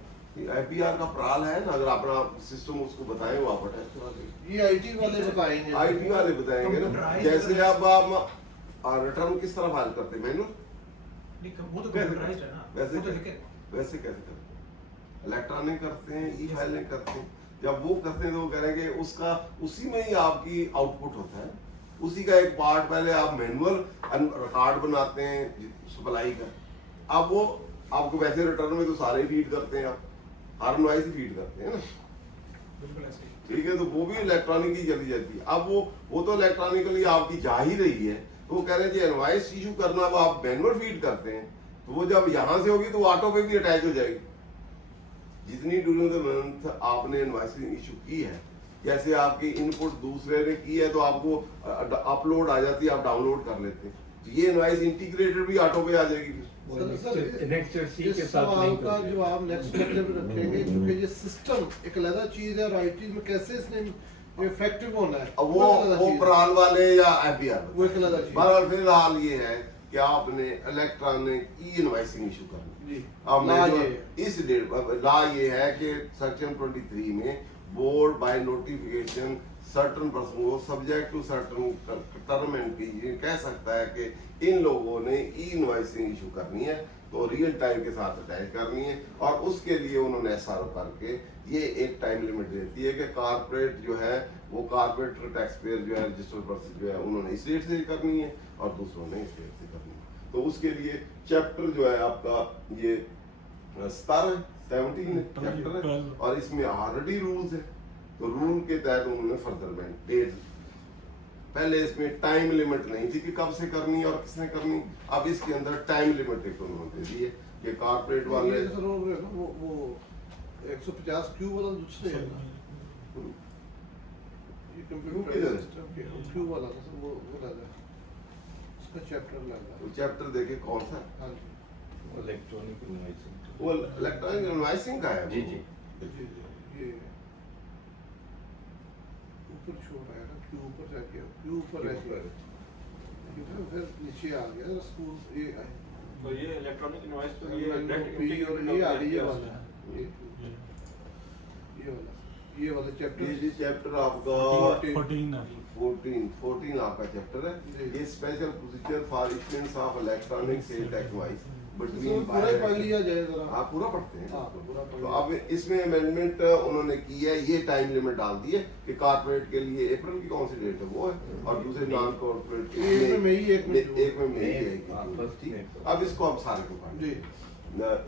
IPR का प्राल है ना, अगर अपना सिस्टम उसको बताएं वो आप अटैच करा देंगे। ये आईटी वाले बताएंगे। IT वाले बताएंगे ना, Computerized जैसे अब आप रिटर्न किस तरह फाइल करते हैं मैनुअल, नहीं, वो तो कंप्यूटराइज्ड है ना, वैसे वो तो लिखे वैसे कैसे करते हैं, इलेक्ट्रॉनिक करते हैं, ई फाइलिंग करते हैं। जब वो करते हैं तो वो करेंगे उसका उसी में ही आपकी आउटपुट होता है, उसी का एक पार्ट पहले आप मैनुअल रिकॉर्ड बनाते हैं सप्लाई का, अब वो आपको वैसे रिटर्न में तो सारे फीड करते हैं, आप हर इनवॉइस ही फीड करते हैं ना, बिल्कुल ऐसे ही। ठीक है, तो वो भी इलेक्ट्रॉनिक ही चली जाती है। अब वो तो इलेक्ट्रॉनिकली आपकी जा ही रही है, तो वो कह रहे हैं जी इनवॉइस इशू करना वो आप मैनुअल फीड करते हैं, तो वो जब यहाँ से होगी तो वो ऑटो पे भी अटैच हो जाएगी। जितनी ड्यूरिंग द मंथ आपने इनवॉइस इशू की है, जैसे आपकी इनपुट दूसरे ने की है तो आपको अपलोड आ जाती है, आप डाउनलोड कर लेते हैं, तो ये इनवॉइस इंटीग्रेटेड भी ऑटो पे आ जाएगी फिर। नेक्स्ट सी के इस साथ सवाल नहीं का करते। जवाब नेक्स्ट लेक्चर में रखेंगे, क्योंकि ये सिस्टम एक अलग चीज है और आईटी में कैसे इसने इफेक्टिव होना है अब वो अलग चीज है। प्राल वाले या IPR वो एक अलग चीज है। बहरहाल फिलहाल ये है कि आपने इलेक्ट्रॉनिक ई इनवॉइसिंग इशू करनी। जी अब ला मैं जो ये इस डेट ला ये है कि सेक्शन 23 में board by notification certain person को subject to certain term and condition कह सकता है कि इन लोगों ने ई इनवॉइसिंग इशू करनी है, तो रियल टाइम के साथ अटैच करनी है, और उसके लिए उन्होंने SRO करके ये एक टाइम लिमिट देती है कि कारपोरेट जो है वो कारपोरेट टैक्स पेयर जो है रजिस्टर्ड पर्सन जो है उन्होंने इस डेट से करनी है और दूसरों ने इस डेट से करनी है। तो उसके लिए चैप्टर जो है आपका ये 17 चैप्टर है और इसमें ऑलरेडी रूल्स है, तो रूल के तहत उन्होंने फर्दर डेट, पहले इसमें टाइम लिमिट नहीं थी कि कब से करनी है और किसने करनी, अब इसके अंदर टाइम लिमिट एक उन्होंने दे दी है कि कारपोरेट वाले ये सर वो 150 क्यू वाला दूसरे है ना, ये कंप्यूटर किधर है? सिस्टम के क्यू वाला था सर, वो लगा उसका चैप्टर लगा। वो चैप्टर देखे कौन सा, हाँ जी इलेक्ट्रॉनिक इनवॉइसिंग। वो इलेक्ट्रॉनिक इनवॉइसिंग का है जी, वो। जी। जी जी ये ऊपर छोड़ रहा है ना, क्यू ऊपर जाके क्यू ऊपर रह गया, फिर नीचे आ गया स्कूल ये तो ये इलेक्ट्रॉनिक इनवॉइस तो ये ये नेट इंटीग्रेटेड ये आ रही है वाला ये। ये वाला चैप्टर ये चैप्टर आपका 14 है 14 आपका चैप्टर है, जी। ये special procedure for issuance of electronic sale tax wise इसमें पूरा ही पढ़ लिया जाए जरा। आप पूरा पढ़ते हैं हाँ, पूरा पढ़ तो लिया। अब इसमें अमेंडमेंट उन्होंने की है, ये टाइम लिमिट डाल दी है कि कारपोरेट के लिए अप्रैल की कौन सी डेट है वो है, और दूसरे नॉन कॉर्पोरेट एक में मई, एक में जून। एक में मई हाँ, है, फर्स्ट ठीक। में। अब इसको हम सारे को पढ़ें। जी Rule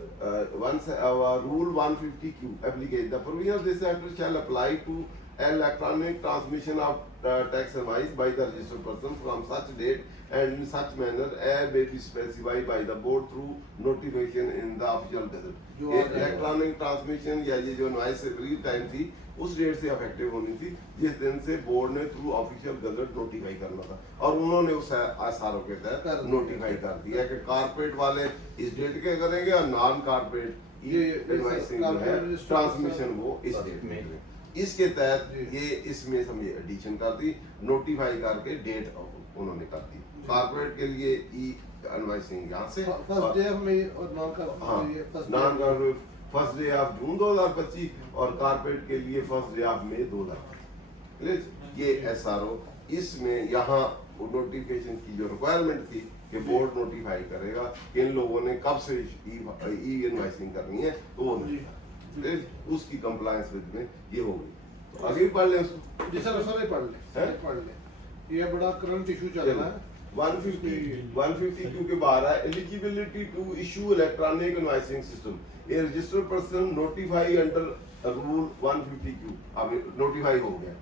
150Q application. The provision of this act shall apply to electronic transmission of tax advice by the registered person from such date and in such manner as may be specified by the board through notification in the official gazette. जो ये आ जाएगा। Electronic transmission या ये जो noise real time थी उस date से affective होनी थी जिस दिन से बोर्ड ने थ्रू ऑफिशियल गजट नोटिफाई करना था, और उन्होंने उस आसारों के कर तहत दिया। नोटिफाई कर दिया कि कारपोरेट वाले इस डेट के करेंगे और नॉन कारपोरेट ये एडवाइसिंग जो है corporate ट्रांसमिशन वो इस फर्स्ट डेट में। में। इसके तहत जी। ये इसमें समझे एडिशन कर दी, नोटिफाई करके डेट उन्होंने कर दी। कारपोरेट के लिए ई एडवाइसिंग यहाँ से फर्स्ट डे ऑफ मई और नॉन का हाँ, ये first non corporate first day of June 2025 और कारपोरेट के लिए फर्स्ट डे ऑफ मई 2025। ये SRO इसमें यहाँ नोटिफिकेशन की जो रिक्वायरमेंट थी कि बोर्ड नोटिफाई करेगा कि इन लोगों ने कब से ई इनवॉइसिंग करनी है, तो वो जी। नहीं, उसकी कंप्लायंस विद में ये होगी। तो आगे भी पढ़ लें उसको। जी सर सारे पढ़ ले, सारे पढ़ ले। ये बड़ा करंट इशू चल रहा है। 150 क्योंकि बाहर है eligibility to issue electronic invoicing system a registered person notify under rule 150 Q अब नोटिफाई हो गया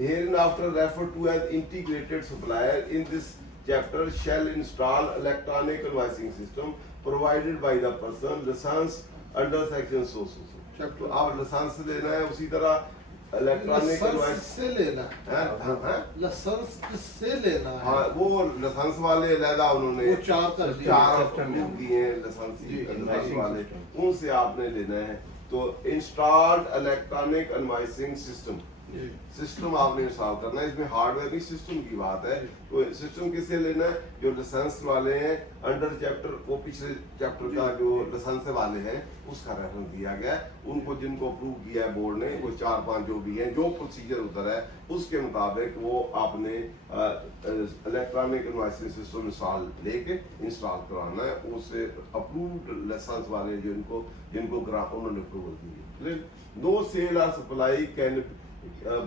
hereinafter referred to as integrated supplier in this chapter shall install electronic invoicing system provided by the person licensed under section so Chapter. तो आप licence लेना है उसी तरह electronic licence से लेना है, लाइसेंस किससे लेना है? हाँ वो लाइसेंस वाले अलहदा उन्होंने वो चार कर दिए। चार सिस्टम है। दिए हैं लाइसेंस जी, लाइसेंस वाले सिस्टम। उनसे आपने लेना है। तो installed electronic invoicing system system आपने इंस्टॉल करना है। इसमें हार्डवेयर नहीं, सिस्टम की बात है। तो सिस्टम किससे लेना है? जो लाइसेंस वाले हैं अंडर चैप्टर, वो पिछले चैप्टर का जो लाइसेंस वाले हैं उसका रेफरेंस दिया गया है। उनको जिनको अप्रूव किया है बोर्ड ने, वो 4-5 जो भी हैं, जो प्रोसीजर उधर है उसके मुताबिक वो आपने इलेक्ट्रॉनिक इनवॉइसिंग सिस्टम इंस्टॉल कराना है। उससे अप्रूव्ड लाइसेंस वाले जिनको उन्होंने अप्रूवल दी है। नो सेल और supply can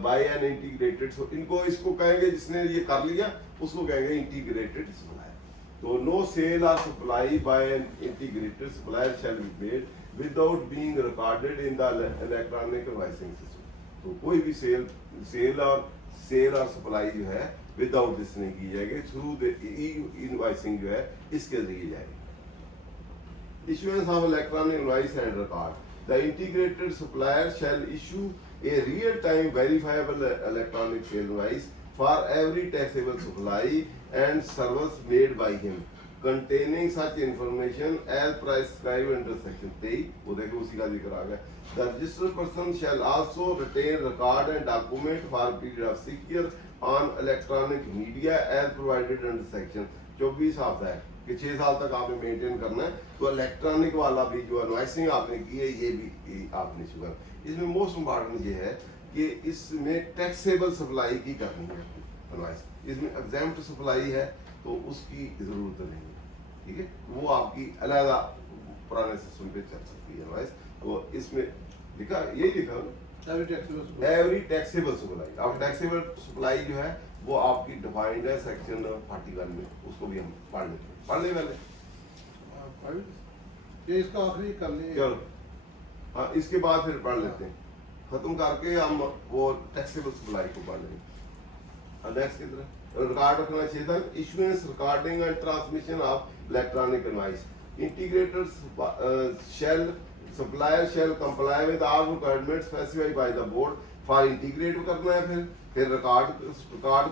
buy an integrated, इनको इसको कहेंगे, जिसने ये कर लिया उसको कहेंगे इंटीग्रेटेड सप्लायर। तो नो सेल और supply bye an integrated supplier shall be made without being recorded in the electronic invoicing system. तो कोई भी सेल और सप्लाई जो है विदाउट दिस नहीं की जाएगी, थ्रू द इनवॉइसिंग जो है इसके जरिए जाएगी। Issuance of electronic invoice and record, the integrated supplier shall issue a real-time verifiable electronic sale invoice for every taxable supply and service made by him, containing such information as prescribed under section 23, वो देखो उसी का जिक्र आ गया। The registered person shall also retain record and document for a period of 6 years on electronic media as provided under section 24 of that, कि 6 साल तक आपने मेंटेन करना है। तो इलेक्ट्रॉनिक वाला भी जो इनवॉइसिंग आपने की है ये भी आपने शुगर। इसमें मोस्ट इम्पॉर्टेंट ये है कि इसमें टैक्सेबल सप्लाई की करनी है इनवॉइस। इसमें एग्जाम्प्ट सप्लाई है तो उसकी जरूरत नहीं है, ठीक है, वो आपकी अलग पुराने सिस्टम पे चल सकती है इनवॉइस। तो इसमें लिखा, यही लिखा एवरी टैक्सेबल सप्लाई। अब टैक्सेबल सप्लाई जो है वो आपकी डिफाइंड है सेक्शन 41 में, उसको भी हम पढ़ लेते हैं। पढ़ ले पहले ये इसका आखिरी कर ले। चलो हाँ, इसके बाद फिर पढ़ लेते हैं, खत्म करके हम वो टैक्सेबल सप्लाई को पढ़ लेंगे। नेक्स्ट की तरह रिकॉर्ड रखना चाहिए था, issuance, recording and transmission of electronic invoice. Integrated shall supplier shall comply with all requirements specified by the board for integrate करना है, फिर रिकॉर्ड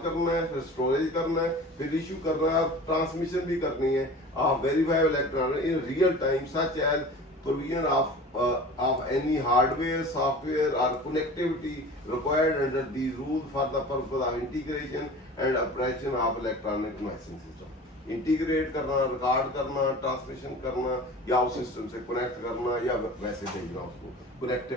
करना है, फिर स्टोरेज करना है, फिर इशू करना है, और ट्रांसमिशन भी करनी है of verified electronic in real time such as provision of any hardware, software or connectivity required under these rules for the purpose of integration and operation of electronic messaging system. Integrate करना, record करना, transmission करना, या उस system से connect करना या वैसे भेजना उसको,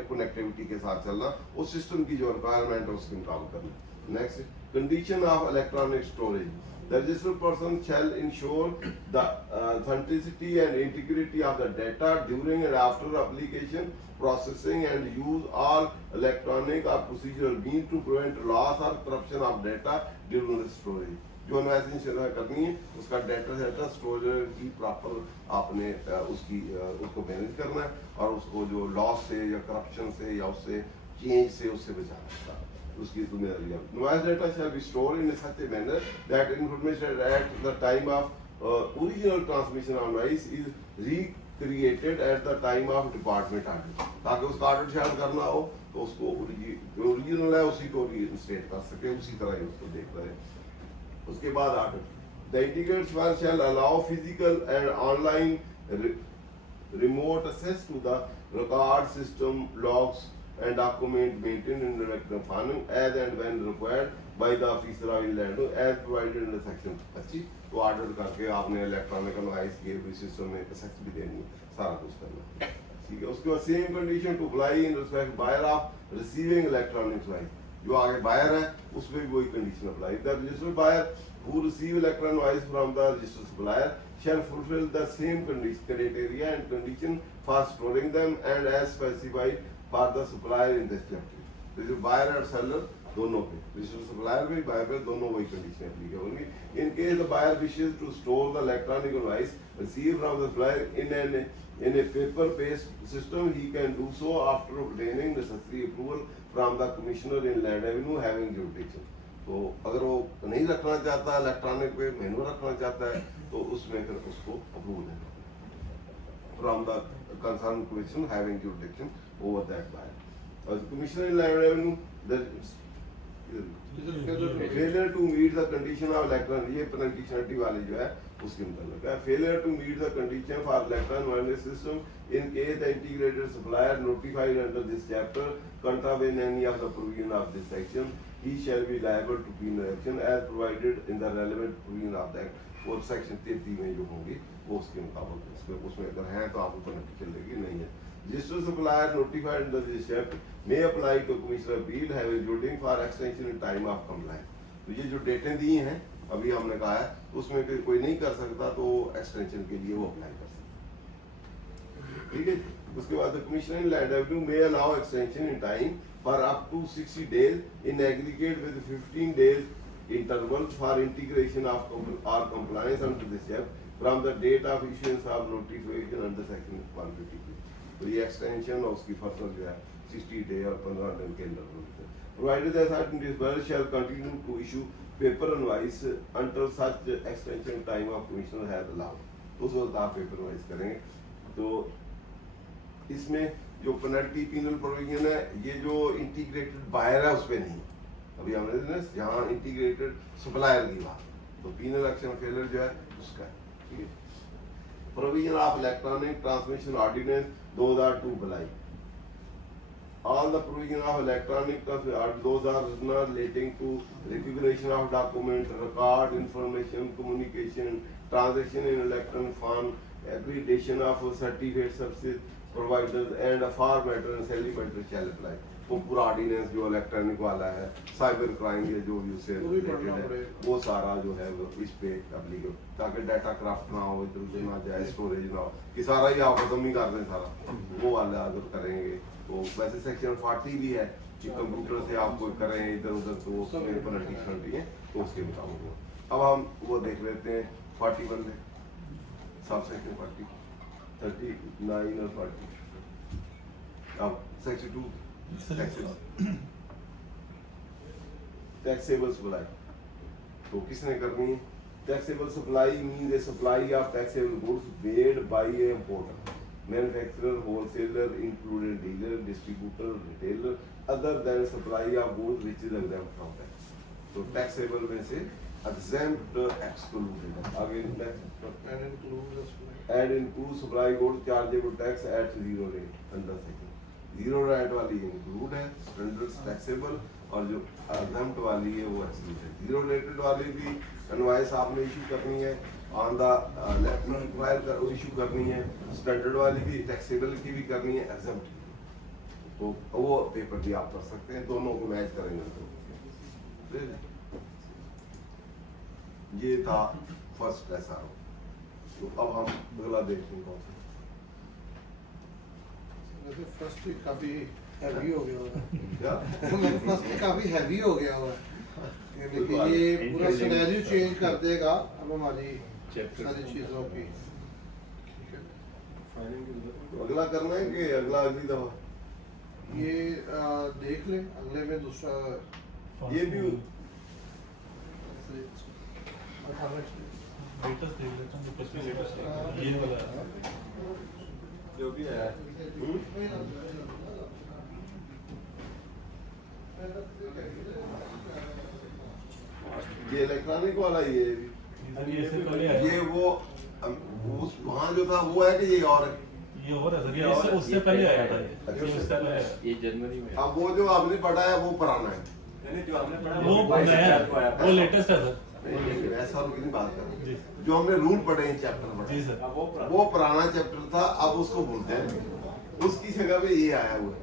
कनेक्टिविटी के साथ चलना, उस सिस्टम की जो रिक्वायरमेंट है उसके मुताबिक करना। Next, condition of electronic storage, the registered person shall ensure the authenticity and integrity of the data during and after application, processing and use all electronic or procedural means to prevent loss or corruption of data during the storage। जो investigation करनी है उसका data storage की proper आपने उसको manage करना है, और उसको जो लॉस से या करप्शन से या उससे चेंज से उससे बचाना है। उसकी invoice data shall be stored in such a manner that information at the time of original transmission of invoice is recreated at the time of department audit, ताकि उसका ऑडिट शायद करना हो तो उसको जो ओरिजिनल है उसी को रीइंस्टेट कर सके, उसी तरह ही उसको देख रहे। उसके बाद audit, the integrated one shall allow physical and online remote access to the record system, logs and document maintained in the electronic form as and when required by the officer of inland as provided in the section 25। तो order करके आपने electronic invoice के भी system में access भी देनी है, सारा कुछ करना है, ठीक है। उसके बाद same condition to apply in respect buyer of receiving electronic invoice, जो आगे बायर है उसमें भी वही condition apply. The registered buyer who receive electronic invoice from the registered supplier shall fulfill the same criteria and condition for storing them and as specified for the supplier in this chapter। तो जो buyer और seller दोनों पे, registered supplier पे buyer पे दोनों वही condition applicable होंगी। In case the buyer wishes to store the electronic invoice received from the supplier in a paper-based system, he can do so after obtaining necessary approval from the commissioner in land revenue having jurisdiction। तो अगर वो नहीं रखना चाहता electronic पे, manual रखना चाहता है, तो उसमें फिर उसको अप्रूवल देना from the concern commission having jurisdiction over that buyer. और commissioner inland revenue failure to meet the condition of electron, ये पेनल्टी वाली जो है उसके मतलब है। Failure to meet the condition for electron mining system in case the integrated supplier notified under this chapter contravene any of the provision of this section, he shall be liable to penal action as provided in the relevant provision of the act। वो section 33 में जो होंगी वो उसके मुताबिक उसमें अगर हैं तो आपको पेनल्टी चलेगी, नहीं है। Registered supplier notified under this chapter may apply to commissioner appeal have including for extension in time of compliance। तो ये जो डेटें दी हैं अभी हमने कहा है उसमें कोई नहीं कर सकता तो एक्सटेंशन के लिए वो अप्लाई कर सकता है, ठीक है। उसके बाद commissioner liability may allow extension in time for up to 60 days in aggregate with 15 days interval for integration of और compliance under this chapter from the date of issuance of notification under section 153। तो ये extension और उसकी further जो है 60 day और 15 दिन के interval provided that certain disbursers shall continue to issue paper invoice until such extension time of commissioner has allowed। तो उस वक्त आप पेपर इनवॉइस करेंगे। तो इसमें जो पेनल्टी पीनल प्रोविजन है ये जो इंटीग्रेटेड बायर है उस पर नहीं, अभी हमने जहाँ इंटीग्रेटेड सप्लायर की बात, तो पीनल एक्शन फेलियर जो है उसका है, ठीक है। Provision of electronic transmission ordinance 2002 July। All the provision of electronic those are relating to recognition of document, record, information, communication, transaction in electronic form, accreditation of certificate services providers and a far matter and salary matter shall apply। वो पूरा ordinance जो electronic वाला है, cyber crime ये जो भी उससे related है वो सारा जो है वो इस पे एप्लीकेबल, ताकि डाटा करप्ट ना हो, इधर उधर ना जाए, स्टोरेज ना हो, कि सारा ही आप खत्म ही कर दें सारा, वो वाला अगर करेंगे तो वैसे सेक्शन 40 भी है कि कंप्यूटर से आप कोई करें इधर उधर तो उसमें पेनल्टी है तो उसके मुताबिक। अब हम वो देख लेते हैं 41 में सब सेक्शन 40, 39 और 40। अब सेक्शन 2 टैक्सेबल सप्लाई तो किसने करनी है? Taxable supply means A supply of taxable goods made by A importer, manufacturer, wholesaler included dealer, distributor, retailer other than supply of goods which is exempt from tax. तो taxable में से exempt excluded आगे and include supply goods chargeable tax at 0 rate under section 0 rate वाली include है standard taxable और जो exempt वाली है वो एक्सक्लूड है। 0 रेटेड वाली भी इनवॉइस आपने इशू करनी है, ऑन द रिक्वायर इशू करनी है, स्टैंडर्ड वाली भी टैक्सेबल की भी करनी है, एग्जम्प्ट तो वो पेपर भी आप कर सकते हैं, दोनों को मैच करेंगे तो ये था फर्स्ट ऐसा। तो अब हम अगला देखते हैं कौन सा। वैसे फर्स्ट भी काफी हैवी हो गया होगा क्या मेरे फर्स्ट काफी हैवी हो गया हुआ है, लेकिन ये पूरा सिनेरियो चेंज कर देगा अब हमारी सारी चीजों की, ठीक है। तो अगला करना है कि अगला अगली दफा ये देख ले अगले में दूसरा ये भी लेटेस्ट देख लेता हूँ किसमें लेटेस्ट है ये वाला है जो भी है ये इलेक्ट्रॉनिक वाला ये इससे पहले आया ये वो उस वहाँ जो था वो है कि ये और है? ये और है सर, ये इससे उससे पहले आया था ये उससे पहले आया। ये जनवरी में अब वो जो आपने पढ़ा है वो पुराना है, यानी जो हमने पढ़ा वो नया है, वो लेटेस्ट है सर। नहीं ऐसा की नहीं बात कर जी रहे। जो हमने रूल पढ़े हैं चैप्टर पढ़े जी सर। वो पुराना चैप्टर था, अब उसको भूलते हैं, उसकी जगह पे ये आया हुआ है।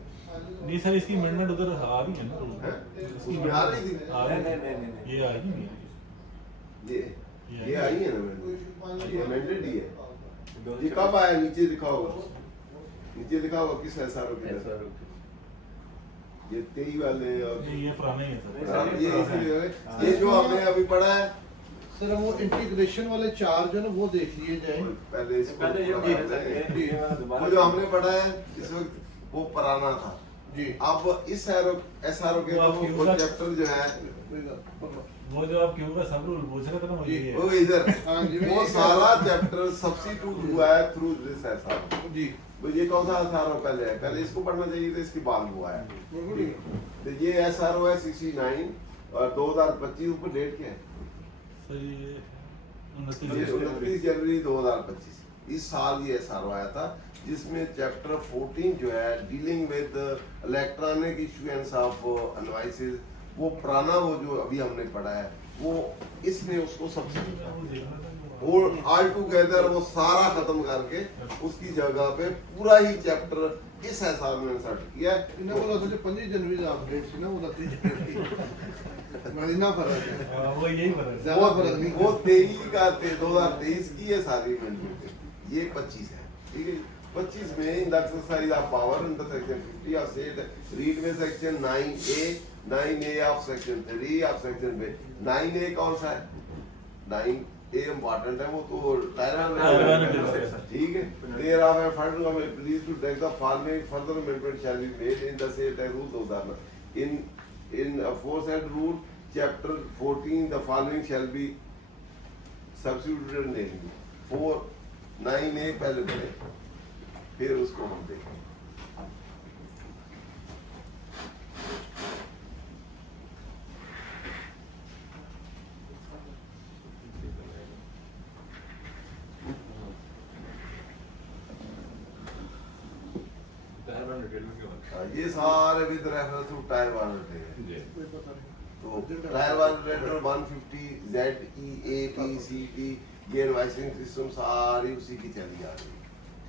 नहीं सर, इसकी अमेंडमेंट उधर आ रही है ना, हैं? इसकी उसमें आ रही थी आ रही है। नहीं। ये आई नहीं ये आई है ना, ये अमेंडेड ही है। ये कब आया नीचे लिखा होगा, नीचे लिखा होगा किस ऐसा ये 23 वाले और ये पुराना ही है सर। ये इसलिए ये जो हमने अभी पढ़ा है सर वो इंटीग्रेशन वाले चार्ज है ना वो देख लिए जाए। पहले इसको पहले ये वो जो हमने पढ़ा है इस वक्त वो पुराना था जी। अब इस एसआरओ के वो चैप्टर जो है वो जो आप क्यों का सब रूल पूछ रहे थे ना जी, ये वो इधर हाँ जी, वो सारा चैप्टर सब्स्टिट्यूट हुआ है थ्रू दिस एसआरओ। जी तो ये कौन सा एसआरओ पहले है? पहले इसको पढ़ना चाहिए था, इसके बाद हुआ है। बिल्कुल। तो ये एसआरओ है 69 और 2025 ऊपर डेट क्या है? सर ये ये 29 जनवरी 2025 इस साल ये SRO आया था, जिसमें चैप्टर 14 जो है dealing with electronic issuance of invoices, वो पुराना वो जो अभी हमने पढ़ा है वो इसने उसको सबसे वो ऑल टुगेदर वो सारा खत्म करके उसकी जगह पे पूरा ही चैप्टर इस SRO में इंसर्ट किया है। इन्हें बोला था 25 जनवरी का अपडेट थी ना, वो 29 जनवरी महीना फर्क है, वो यही फर्क है। ज्यादा फर्क नहीं। वो 23 का 2023 की है सारी इवेंट, ये 25 है, ठीक है। 25 में in the exercise of power in the section 50 of set read में section 9A of section 3 of section में 9A कौन सा है? 9A इम्पोर्टेंट है, वो तो टायर ठीक है। Thereof a further may please to take the following further amendment shall be made in the set rule उदाहरण in aforesaid rule chapter 14 the following shall be substituted in 9A पहले पढ़े फिर उसको हम देखें। ये सारे with reference to tier 1 retailer. तो टायर 1 रिटेलर 150 ZEA PCT ये इनवॉइसिंग सिस्टम सारी उसी की चली जा रही है,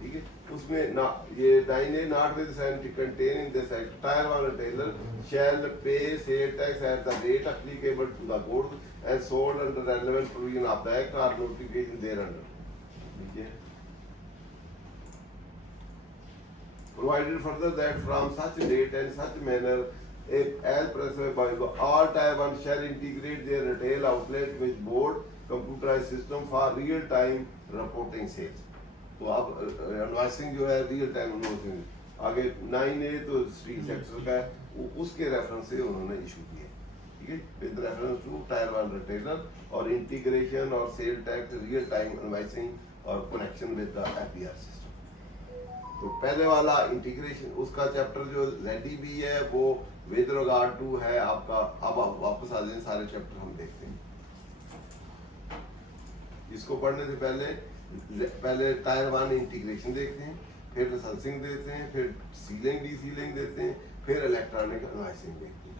ठीक है। उसमें ना ये 9A not with sent contain in this act tier 1 retailer shall pay sale tax at the rate applicable to the goods and sold under relevant provision of the act और नोटिफिकेशन देयर अंडर, ठीक है। Provided further that from such date and such manner, as prescribed by law, all Tier 1 shall integrate their retail outlet with board computerized system for real time reporting sales. तो अब invoicing जो है real time invoicing, आगे 9A तो street sector का है, उसके reference से उन्होंने इशू किया, ठीक है, with reference to tier 1 retailer और इंटीग्रेशन और sale tax real time invoicing और connection with the APR system. तो पहले वाला इंटीग्रेशन उसका चैप्टर जो ZDB है वो विद रिगार्ड टू है आपका। अब आप वापस आ जाए, सारे चैप्टर हम देखते हैं। इसको पढ़ने से पहले टायर 1 इंटीग्रेशन देखते हैं, फिर लाइसेंसिंग देते हैं, फिर सीलिंग डीसीलिंग देते हैं, फिर इलेक्ट्रॉनिक इनवॉइसिंग देखते हैं।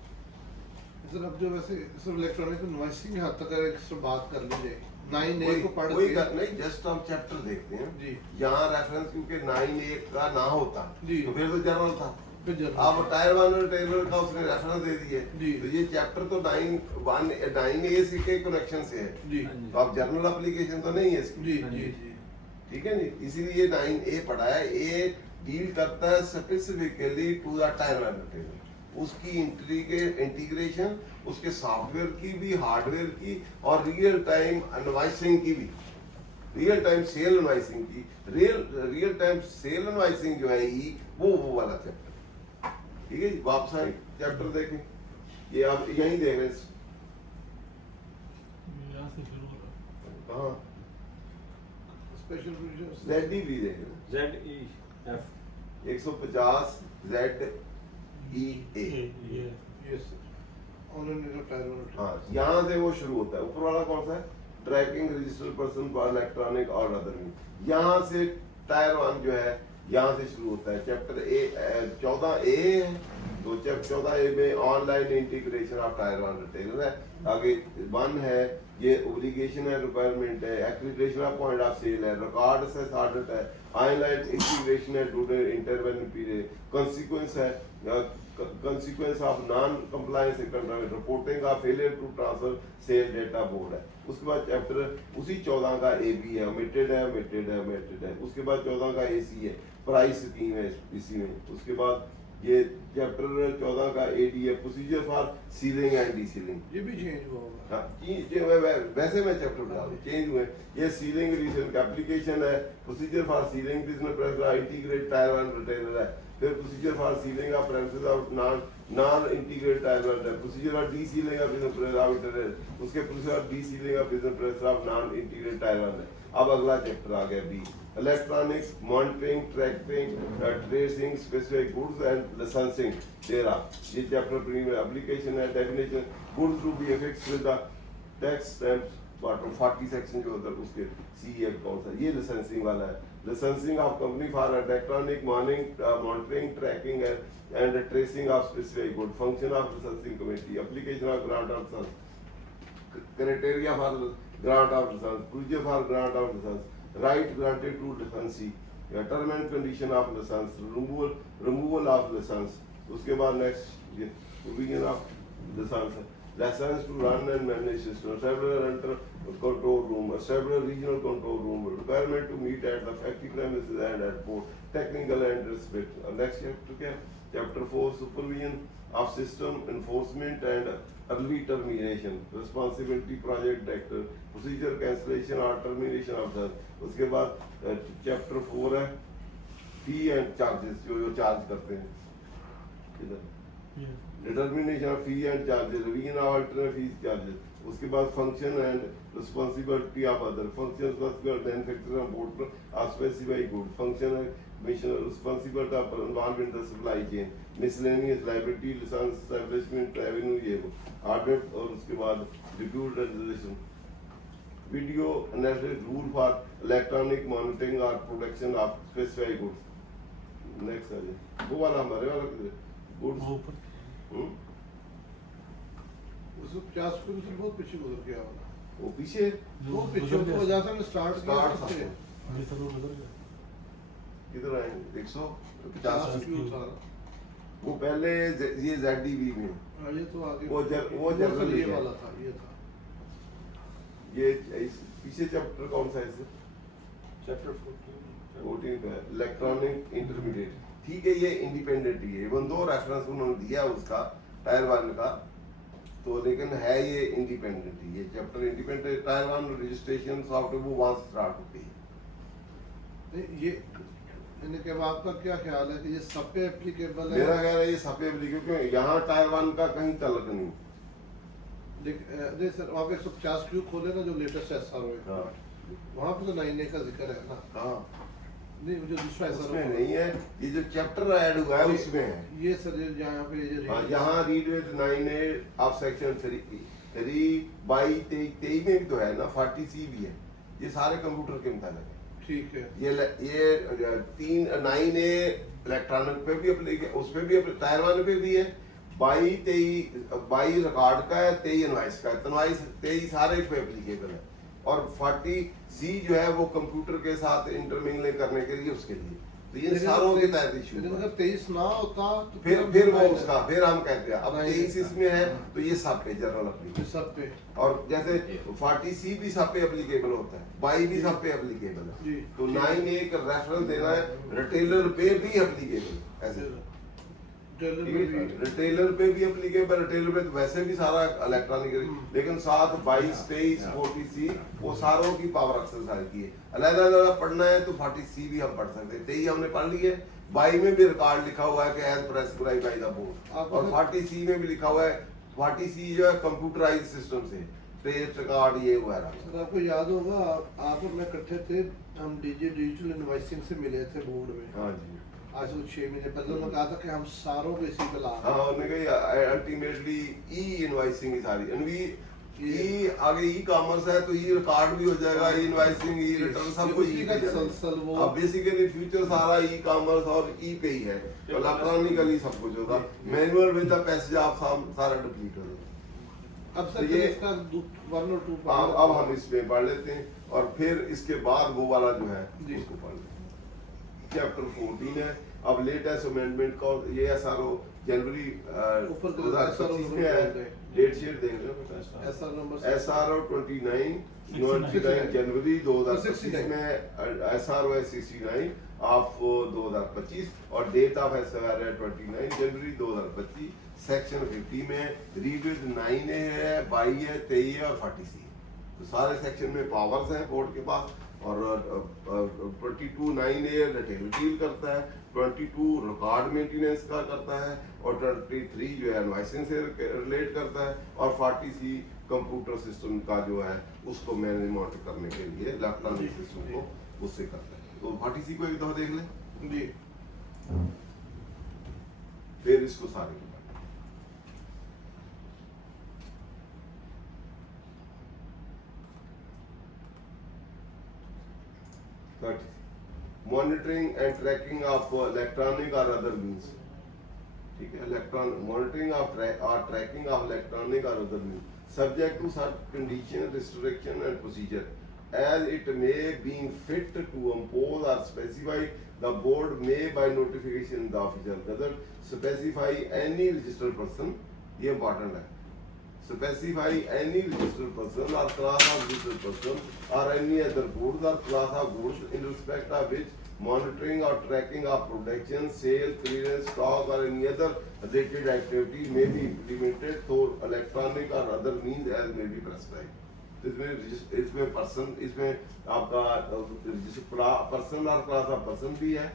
सर अब जो वैसे सिर्फ इलेक्ट्रॉनिक इनवॉइसिंग हद तक अगर इससे बात कर ली जाए 9A को पढ़ कोई के नहीं, जस्ट हम चैप्टर देखते हैं जी। यहाँ रेफरेंस क्योंकि 9A का ना होता जी। तो फिर तो जर्नल था। फिर जर्नल। अब टायर 1 और टेबल का उसने रेफरेंस दे दिए, जी। तो ये चैप्टर तो 9A के कनेक्शन से है, जी तो अब जर्नल एप्लीकेशन तो नहीं है इसकी, जी जी जी ठीक है नी, इसीलिए 9A पढ़ा है। ए डील करता है specifically to the tier 1 table, उसकी इंटीग्रेशन उसके सॉफ्टवेयर की भी, हार्डवेयर की और रियल टाइम इनवॉइसिंग की भी, रियल टाइम सेल इनवॉइसिंग की। रियल टाइम सेल इनवॉइसिंग जो है वो वाला चैप्टर, ठीक है। वापस आए चैप्टर देखें, ये आप यहीं देख रहे हैं, यहाँ से शुरू हो रहा है। हाँ स्पेशल प्रोविजन ZDB देख रहे हैं, ZEF 150 ZEA। ये यस सर ऑनलाइन टायर 1 हाँ, यहाँ से वो शुरू होता है। ऊपर वाला कौन सा है? Tracking registered person for electronic और अदर मीन। यहाँ से टायर 1 जो है यहाँ से शुरू होता है। चैप्टर 14A है, तो चैप्टर 14A में online integration of tier 1 retailer है। आगे 1 है, ये ओब्लिगेशन है, रिक्वायरमेंट है, accreditation of point of sale है, रिकॉर्ड असेस ऑडिट है, ऑनलाइन इंटीग्रेशन है, to the interval period, consequence है, consequence of non-compliance रिपोर्टिंग का failure to transfer sale data board है। उसके बाद चैप्टर उसी 14 का AB है, omitted है। उसके बाद 14 का AC है, प्राइस स्कीम है इसी में। उसके बाद ये चैप्टर 14 का AD है, प्रोसीजर फॉर सीलिंग एंड डीसीलिंग। ये भी चेंज हुआ होगा। हाँ, वैसे मैं चैप्टर बता रहा हूँ, चेंज हुए। ये सीलिंग रीसेंट एप्लीकेशन है, procedure for sealing business press integrate tier 1 retailer है, फिर procedure for sealing of premises of non integrated tier है, procedure for desealing of business press of internet, उसके procedure of desealing of business press of non integrated tier है। अब अगला chapter आ गया B, electronics monitoring, tracking, tracing, specific goods and licensing. 13 ये chapter premium application है, definition goods to be affixed with the tax stamps bottom 40 सेक्शन जो उधर उसके CE कौन सा ये लाइसेंसिंग वाला है licensing of company for electronic monitoring tracking and tracing of specific good function of licensing committee application of grant of licence criteria for grant of license, procedure for grant of license, right granted to licensee, term and condition of license, removal of license. उसके बाद next provision of license, license to run and manage system, establish enter control room, establish regional control room, requirement to meet at the factory premises and at port, technical and respect. Next chapter 4 supervision of system enforcement and early termination, responsibility project director, procedure cancellation or termination of the. उसके बाद chapter 4 है fee and charges जो charge करते हैं इधर determination of fee and charges, revision of alternate fees charges. उसके बाद function and responsibility of other functions responsible manufacturer and board of specified good function and mission responsibility of involved in the supply chain, miscellaneous liability, license establishment, revenue ये audit और उसके बाद dispute resolution. Video analysis rule for electronic monitoring or production of specified goods. Next आ जाए वो वाला हमारे वाला goods. वो ऊपर उसको 50 को से बहुत पीछे गुजर गया वाला वो पीछे वो पीछे को जैसा ने स्टार्ट किया Start उससे था। ये सब गुजर गया किधर आएंगे 50 150 क्यों था वो पहले ये ZDB में ये तो आगे वो जनरल ये वाला था ये था ये पीछे चैप्टर कौन सा है इससे चैप्टर 14 का इलेक्ट्रॉनिक इंटरमीडिएट ठीक है ये इंडिपेंडेंट ही है इवन दो रेफरेंस उन्होंने दिया उसका टायर 1 का तो लेकिन है ये इंडिपेंडेंट ही ये chapter independent tyre 1 registration software वो वहां स्टार्ट होती है ये इनके बाद आपका क्या ख्याल है कि ये सब पे एप्लीकेबल है मेरा ख्याल है ये सब पे एप्लीकेबल क्यों यहाँ टायर 1 का कहीं तलक नहीं देख सर आप 150 क्यू खोले ना जो लेटेस्ट एसआरओ है हाँ वहां पे तो 9A का जिक्र है ना हाँ नहीं जो दूसरा एसआरओ उसमें नहीं है ये जो चैप्टर ऐड हुआ है उसमें है ये सर यहाँ पे ये हाँ, यहाँ read with 9A of section 3 by 23 में भी तो है ना 40C भी है ये सारे कंप्यूटर के मुताबिक है ठीक है ये 9A इलेक्ट्रॉनिक पे भी अप्लाई उस पे भी टायर 1 पे भी है 22 रिकॉर्ड का है 23 इनवाइस का है 23 सारे पे एप्लीकेबल है और 40C जो है वो कंप्यूटर के साथ इंटरमिंगलिंग करने के लिए उसके लिए तो ये सारों के तहत इशू लेकिन अगर 23 ना होता तो फिर वो उसका फिर हम कहते हैं अब 23 इसमें है तो ये सब पे जनरल एप्लीकेशन सब पे और जैसे 40C भी सब पे एप्लीकेबल होता है 22 भी सब पे एप्लीकेबल जी। है तो 9A का रेफरेंस देना है रिटेलर पे भी एप्लीकेबल ऐसे रिटेलर पे भी एप्लीकेबल रिटेलर पे तो वैसे भी सारा इलेक्ट्रॉनिक लेकिन साथ 22 23 40C वो सारों की पावर एक्सरसाइज की है अलग-अलग पढ़ना है तो 40C भी हम पढ़ सकते हैं 23 हमने पढ़ ली है 22 में भी रिकॉर्ड लिखा हुआ है कि as prescribed by the board और 40C में भी लिखा हुआ है 40C जो है कंप्यूटराइज्ड सिस्टम से टेस्ट रिकॉर्ड ये वगैरह सर आपको याद होगा आप और मैं इकट्ठे थे हम डिजिटल इनवॉइसिंग से मिले थे बोर्ड में हाँ जी आज वो 6 महीने पहले उन्होंने कहा था कि हम सारों को इसी पे ला रहे हाँ उन्होंने कहा अल्टीमेटली ई इनवाइसिंग ही सारी ई आगे ई कॉमर्स है तो ई रिकॉर्ड भी हो जाएगा ई इनवाइसिंग ई रिटर्न सब कुछ उसी का तसलसल वो अब बेसिकली फ्यूचर सारा ई कॉमर्स और ई पे ही है इलेक्ट्रॉनिकली सब कुछ होगा manual with the passage of सारा डुप्लीट हो जाएगा अब सर ये इसका 1 और 2 अब हम इसमें पढ़ लेते हैं और फिर इसके बाद वो वाला जो है जी। उसको पढ़ लेते हैं चैप्टर 14 है अब लेटेस्ट अमेंडमेंट का ये SRO जनवरी ऊपर 2025 में है डेट शीट देख लो एसआर नंबर SRO 29 जनवरी 2025 में SRO है 69 ऑफ 2025 और डेट ऑफ SRO है 29 जनवरी 2025 सेक्शन 50 में रीविज 9A है 22 है 23 है और 40C है तो सारे सेक्शन में पावर्स हैं बोर्ड के पास और 22 9A रिटेल डील करता है 22 रिकॉर्ड मेंटेनेंस का करता है और 23 जो है इनवॉइसिंग से रिलेट करता है और 40C कंप्यूटर सिस्टम का जो है उसको मैनेज मॉनिटर करने के लिए इलेक्ट्रॉनिक सिस्टम को उससे करता है तो 40C को एक दफा देख लें जी फिर इसको सारे Monitoring and tracking of electronic or other means. ठीक है, monitoring of or tracking of electronic or other means, subject to such condition, restriction and procedure as it may being fit to impose or specify. The board may by notification in the official gazette specify any registered person. ये important है. Specify any registered person or class of registered person or any other goods or class of goods in respect of which monitoring or tracking of production, sale, clearance, stock or any other related activity may be implemented through electronic or other means as may be prescribed. इसमें person, इसमें आपका person और class of person भी है,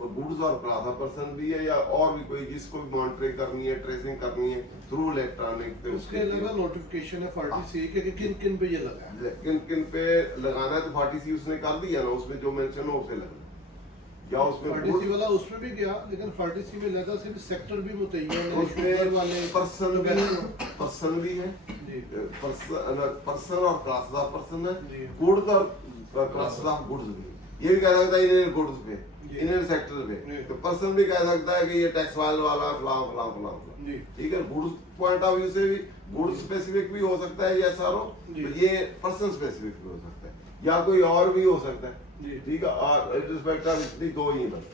goods और class of person भी है, या और भी कोई जिसको भी मॉनिटरिंग करनी है, ट्रेसिंग करनी है थ्रू इलेक्ट्रॉनिक। उसके अलावा नोटिफिकेशन है 40C के किन किन पे ये लगा है, किन किन पे लगाना है, तो 40C उसने कर दिया ना, उसमें जो मेंशन हो उसे लगना, या उसमें 40C वाला उसमें भी गया, लेकिन 40C में लगा सिर्फ सेक्टर भी मुतय्यन है, उसमें शुगर वाले पर्सन भी है, जी पर्सन और क्लास ऑफ पर्सन है, जी। गुड्स और क्लास ऑफ गुड्स भी। ये भी कह सकता है इन्हें गुड्स पे, जी। इन्हें सेक्टर पे, जी। तो पर्सन भी कह सकता है कि ये टैक्स वाले वाला फलां फलां फलां फलां। जी। ठीक है, गुड्स पॉइंट ऑफ व्यू से भी गुड्स स्पेसिफिक भी हो सकता है, ये SRO, जी। तो ये पर्सन स्पेसिफिक भी हो सकता है, या कोई और भी हो सकता है। जी। ठीक है, और रिस्पेक्ट ऑफ इतनी दो ही बस,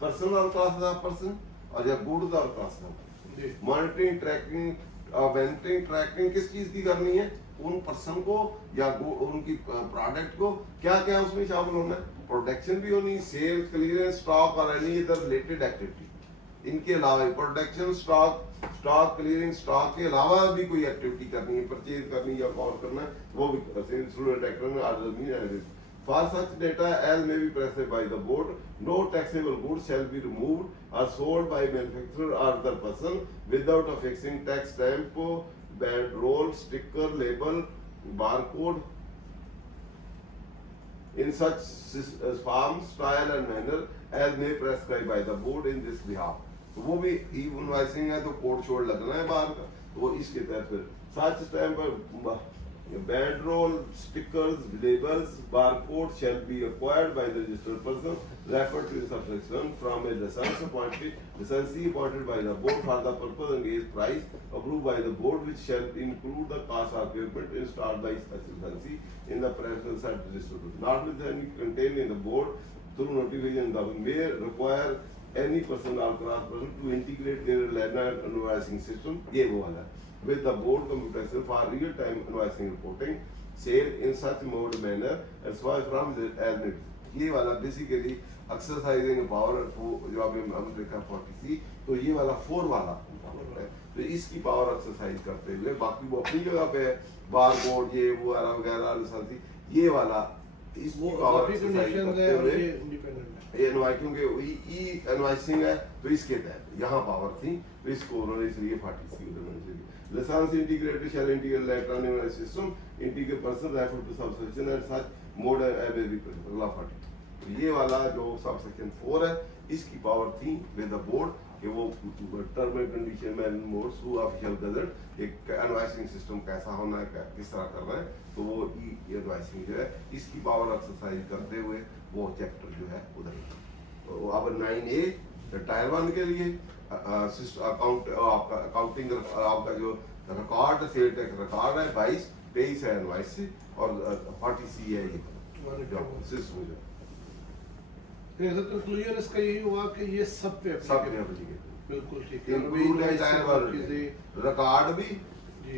पर्सन और क्लास ऑफ पर्सन, और या गुड्स और क्लास ऑफ। जी मॉनिटरिंग, ट्रैकिंग, वेंटिंग, ट्रैकिंग किस चीज की करनी है, उन पर्सन को या उनकी प्रोडक्ट को क्या क्या उसमें शामिल होना है, प्रोडक्शन भी होनी, सेल, क्लियरेंस, स्टॉक और एनी अदर रिलेटेड एक्टिविटी। इनके अलावा प्रोडक्शन, स्टॉक क्लियरिंग, स्टॉक के अलावा भी कोई एक्टिविटी करनी है, परचेज करनी है या कॉल करना है, वो भी sales. For such data as may be prescribed by the board, no taxable goods shall be removed or sold by manufacturer or other person without affixing tax stamp, banderole, sticker, label, barcode in such form, style and manner as may prescribed by the board in this behalf. तो वो भी invoicing है, तो code छोड़ लगना है बाहर का, तो वो इसके तहत फिर सच stamp, banderole, stickers, labels, barcode shall be acquired by the registered person referred to in subsection from a licensee appointed by the board for the purpose engaged price approved by the board, which shall include the cost of equipment installed by such licensee in the premises at registered person. Notwithstanding contained in the board through notification, the may require any person or class person to integrate their ladder invoicing system, ये वो वाला, with the board computation for real-time invoicing reporting, sale in such mode manner as far from the as ये वाला basically exercising power, जो अभी हम देखा 40C, तो ये वाला 4 वाला है, तो इसकी पावर एक्सरसाइज करते हुए बाकी वो अपनी जगह पे है, बार कोड ये वो वगैरह लाइसेंसी, ये वाला इसकी पावर एक्सरसाइज करते हुए ये इनवाइस, क्योंकि ई इनवाइसिंग है तो इसके तहत यहाँ पावर थी, तो इसको उन्होंने इसलिए 40C licence integrated shall integrate electronic system integrate person refer to subsection and such mode every अगला 40। ये वाला जो सबसेक्शन 4 है, इसकी पावर थी विद द बोर्ड कि वो टर्म एंड कंडीशन में मोड थ्रू ऑफिशियल गजट एक इनवाइसिंग सिस्टम कैसा होना है, किस तरह करना है, तो वो ई इनवाइसिंग जो है इसकी पावर एक्सरसाइज करते हुए वो चैप्टर जो है उधर। तो अब 9A टायर 1 के लिए अकाउंट आपका अकाउंटिंग आपका जो रिकॉर्ड सेल टैक्स रिकॉर्ड है 22 है इनवाइस से, और 40C है ये सिस्टम जो कंक्लूजन इसका यही हुआ कि ये सब पे सब में एप्लीकेबल, बिल्कुल ठीक है। इंक्लूड है टायर 1 रिकॉर्ड भी, जी।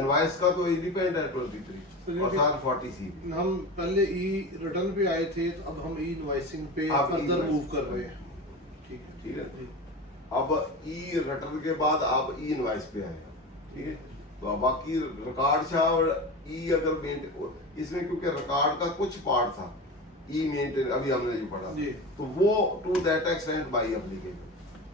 इनवाइस का तो इंडिपेंडेंट है 23 और साथ 40C भी। हम पहले ई रिटर्न पे आए थे, तो अब हम ई इनवॉइसिंग पे आप फर्दर e-invoicing मूव कर रहे हैं। ठीक है, ठीक है। जी। अब ई रिटर्न के बाद आप ई इनवाइस पे आए, ठीक है, तो अब बाकी रिकॉर्ड था और ई अगर मेंटेन, इसमें क्योंकि रिकॉर्ड का कुछ पार्ट था ई मेंटेन, अभी हमने जो पढ़ा, जी। तो वो to that extent by application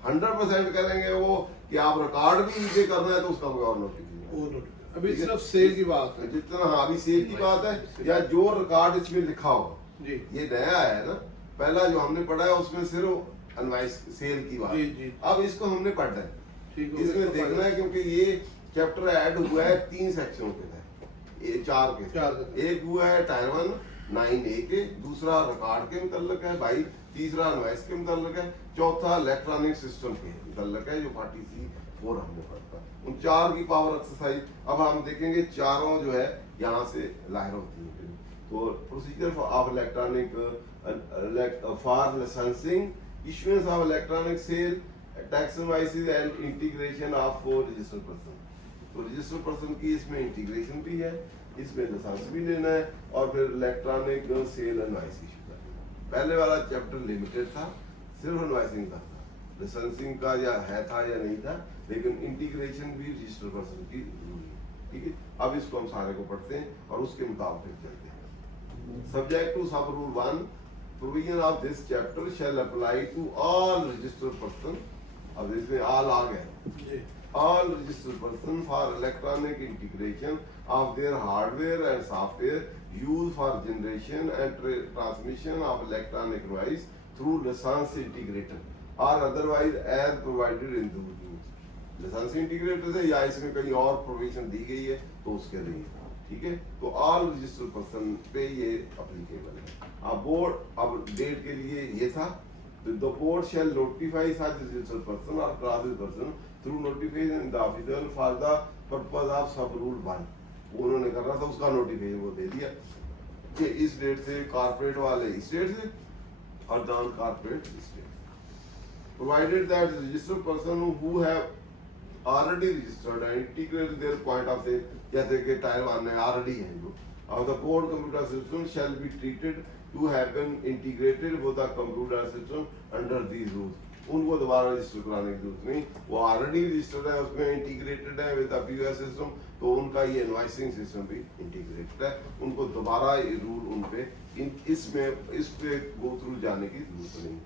100% करेंगे वो कि आप रिकॉर्ड भी ई पे करना है तो उसका कोई और नोटिफिकेशन, अभी सिर्फ सेल की बात है। जितना हाँ अभी सेल की बात है, या जो रिकॉर्ड इसमें लिखा होगा, जी ये नया है ना, पहला जो हमने पढ़ा है उसमें सिर्फ इनवाइस सेल की बात, जी, जी। अब इसको हमने पढ़ना है, ठीक है, इसमें इसको देखना है क्योंकि ये चैप्टर ऐड हुआ है 3 सेक्शनों के तहत, ये 4 के, चार के। एक हुआ है टायर 1, 9A के, दूसरा रिकॉर्ड के मुतल्लिक है भाई, तीसरा इनवॉइस के मुतल्लिक है, चौथा इलेक्ट्रॉनिक सिस्टम के मुतल्लिक है जो 40C4 हमने पढ़ा। उन चार की पावर एक्सरसाइज अब हम देखेंगे, चारों जो है यहाँ से लाहिर होती है। तो procedure of electronic for licensing, issuance of electronic sale, tax invoices and integration of 4 registered person. तो रजिस्टर्ड पर्सन की इसमें इंटीग्रेशन भी है, इसमें लाइसेंस भी लेना है और फिर इलेक्ट्रॉनिक सेल इनवॉइस इशू करना है। पहले वाला चैप्टर लिमिटेड था, सिर्फ इनवॉइसिंग का था, लाइसेंसिंग का या है था या नहीं था, लेकिन इंटीग्रेशन भी रजिस्टर्ड पर्सन की जरूरी है। ठीक है, अब इसको हम सारे को पढ़ते हैं और उसके मुताबिक चलते हैं। Subject to sub rule 1, provision of this chapter shall apply to all registered person. अब इसमें all आ गया, all registered person for electronic integration of their hardware and software used for generation and transmission of electronic device through license integrator or otherwise as provided in the rules. license integrator से या इसमें कहीं और provision दी गई है तो उसके लिए, ठीक है। तो ऑल रजिस्टर्ड पर्सन पे ये अप्लीकेबल है। अब बोर्ड, अब डेट के लिए ये था, the board shall notify such registered person और classes person through notification in the official for the purpose of sub rule 1। उन्होंने करना था, उसका नोटिफिकेशन वो दे दिया कि इस डेट से कॉर्पोरेट वाले इस डेट से और नॉन कॉर्पोरेट इस डेट से, provided that registered person who have already registered and integrated their point of sale, जैसे कि टायर 1 में already है जो, और the board computer system shall be treated to have been integrated with the computer system under these rules। उनको दोबारा register कराने की जरूरत नहीं, वो ऑलरेडी रजिस्टर्ड है, उसमें इंटीग्रेटेड है विद द POS सिस्टम, तो उनका ये इनवॉइसिंग सिस्टम भी इंटीग्रेटेड है, उनको दोबारा ये रूल उन पे इस पे गो थ्रू जाने की जरूरत नहीं।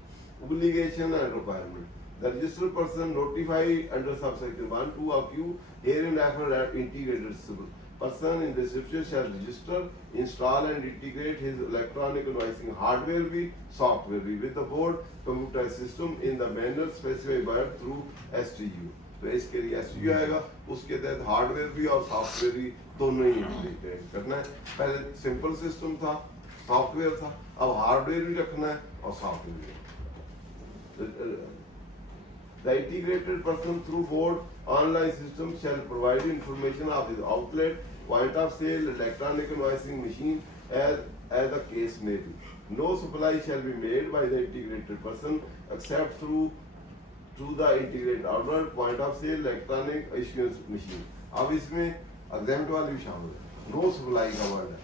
Obligation and requirement, the registered person notified under subsection 1, 2 of you hereinafter that integrated person in the description shall register, install and integrate his electronic invoicing hardware भी, software भी with the board computer system in the manner specified through STU। तो इसके लिए STU आएगा, उसके तहत hardware भी और सॉफ्टवेयर भी दोनों ही इंटीग्रेट करना है। पहले सिंपल सिस्टम था, सॉफ्टवेयर था, अब हार्डवेयर भी रखना है और सॉफ्टवेयर भी। The integrated person through board online system shall provide information of his outlet, point of sale, electronic invoicing machine as the case may be. No supply shall be made by the integrated person except through the integrated outlet, point of sale, electronic issuance machine। अब इसमें exempt वाली भी शामिल है, no supply का word है,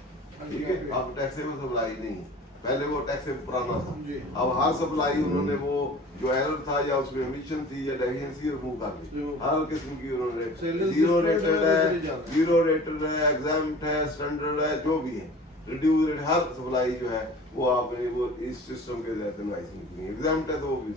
ठीक है। अब टैक्सेबल सप्लाई नहीं है, पहले वो टैक्सेबल पुराना था, अब हर सप्लाई उन्होंने वो जो एरर था या उसमें ओमिशन थी या डेफिशिएंसी रिमूव कर दी, हर किस्म की उन्होंने जीरो रेटेड है, एग्जाम्प्ट है, स्टैंडर्ड है, जो भी है, रिड्यूस रेट, हर सप्लाई जो है वो आपने वो इस सिस्टम के तहत इनवॉइसिंग की, एग्जाम्प्ट है तो वो भी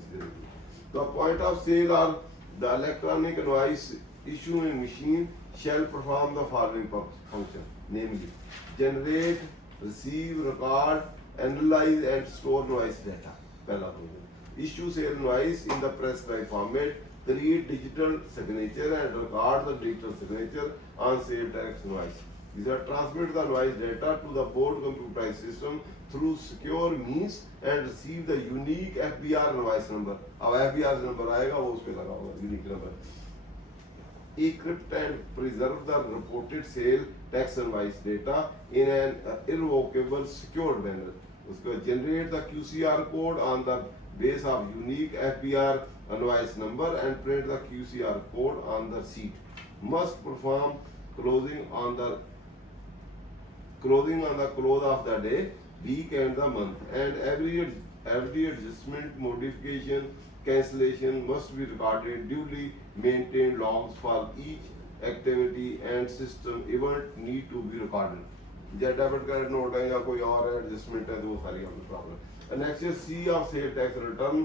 द पॉइंट ऑफ सेल और the electronic invoice issuing machine shall perform the following function, namely generate, receive, record, analyze and store invoice data। पहला function, issue sale invoice in the prescribed format, create digital signature and record the digital signature on sale tax invoice। These are transmit the invoice data to the board computerized system through secure means and receive the unique FBR invoice number। अब FBR number आएगा, वो उस पे लगा होगा unique number। Encrypt and preserve the reported sale tax invoice data in an irrevocable secured manner। उसको generate the QCR code on the base of unique FBR invoice number and print the QCR code on the receipt। Must perform closing on the close of the day, week and the month, and every adjustment, modification, cancellation must be recorded, duly maintained logs for each activity and system event need to be recorded। जब debit credit note है या कोई और adjustment है तो वो सारी हमें problem. Annexure C of sale tax return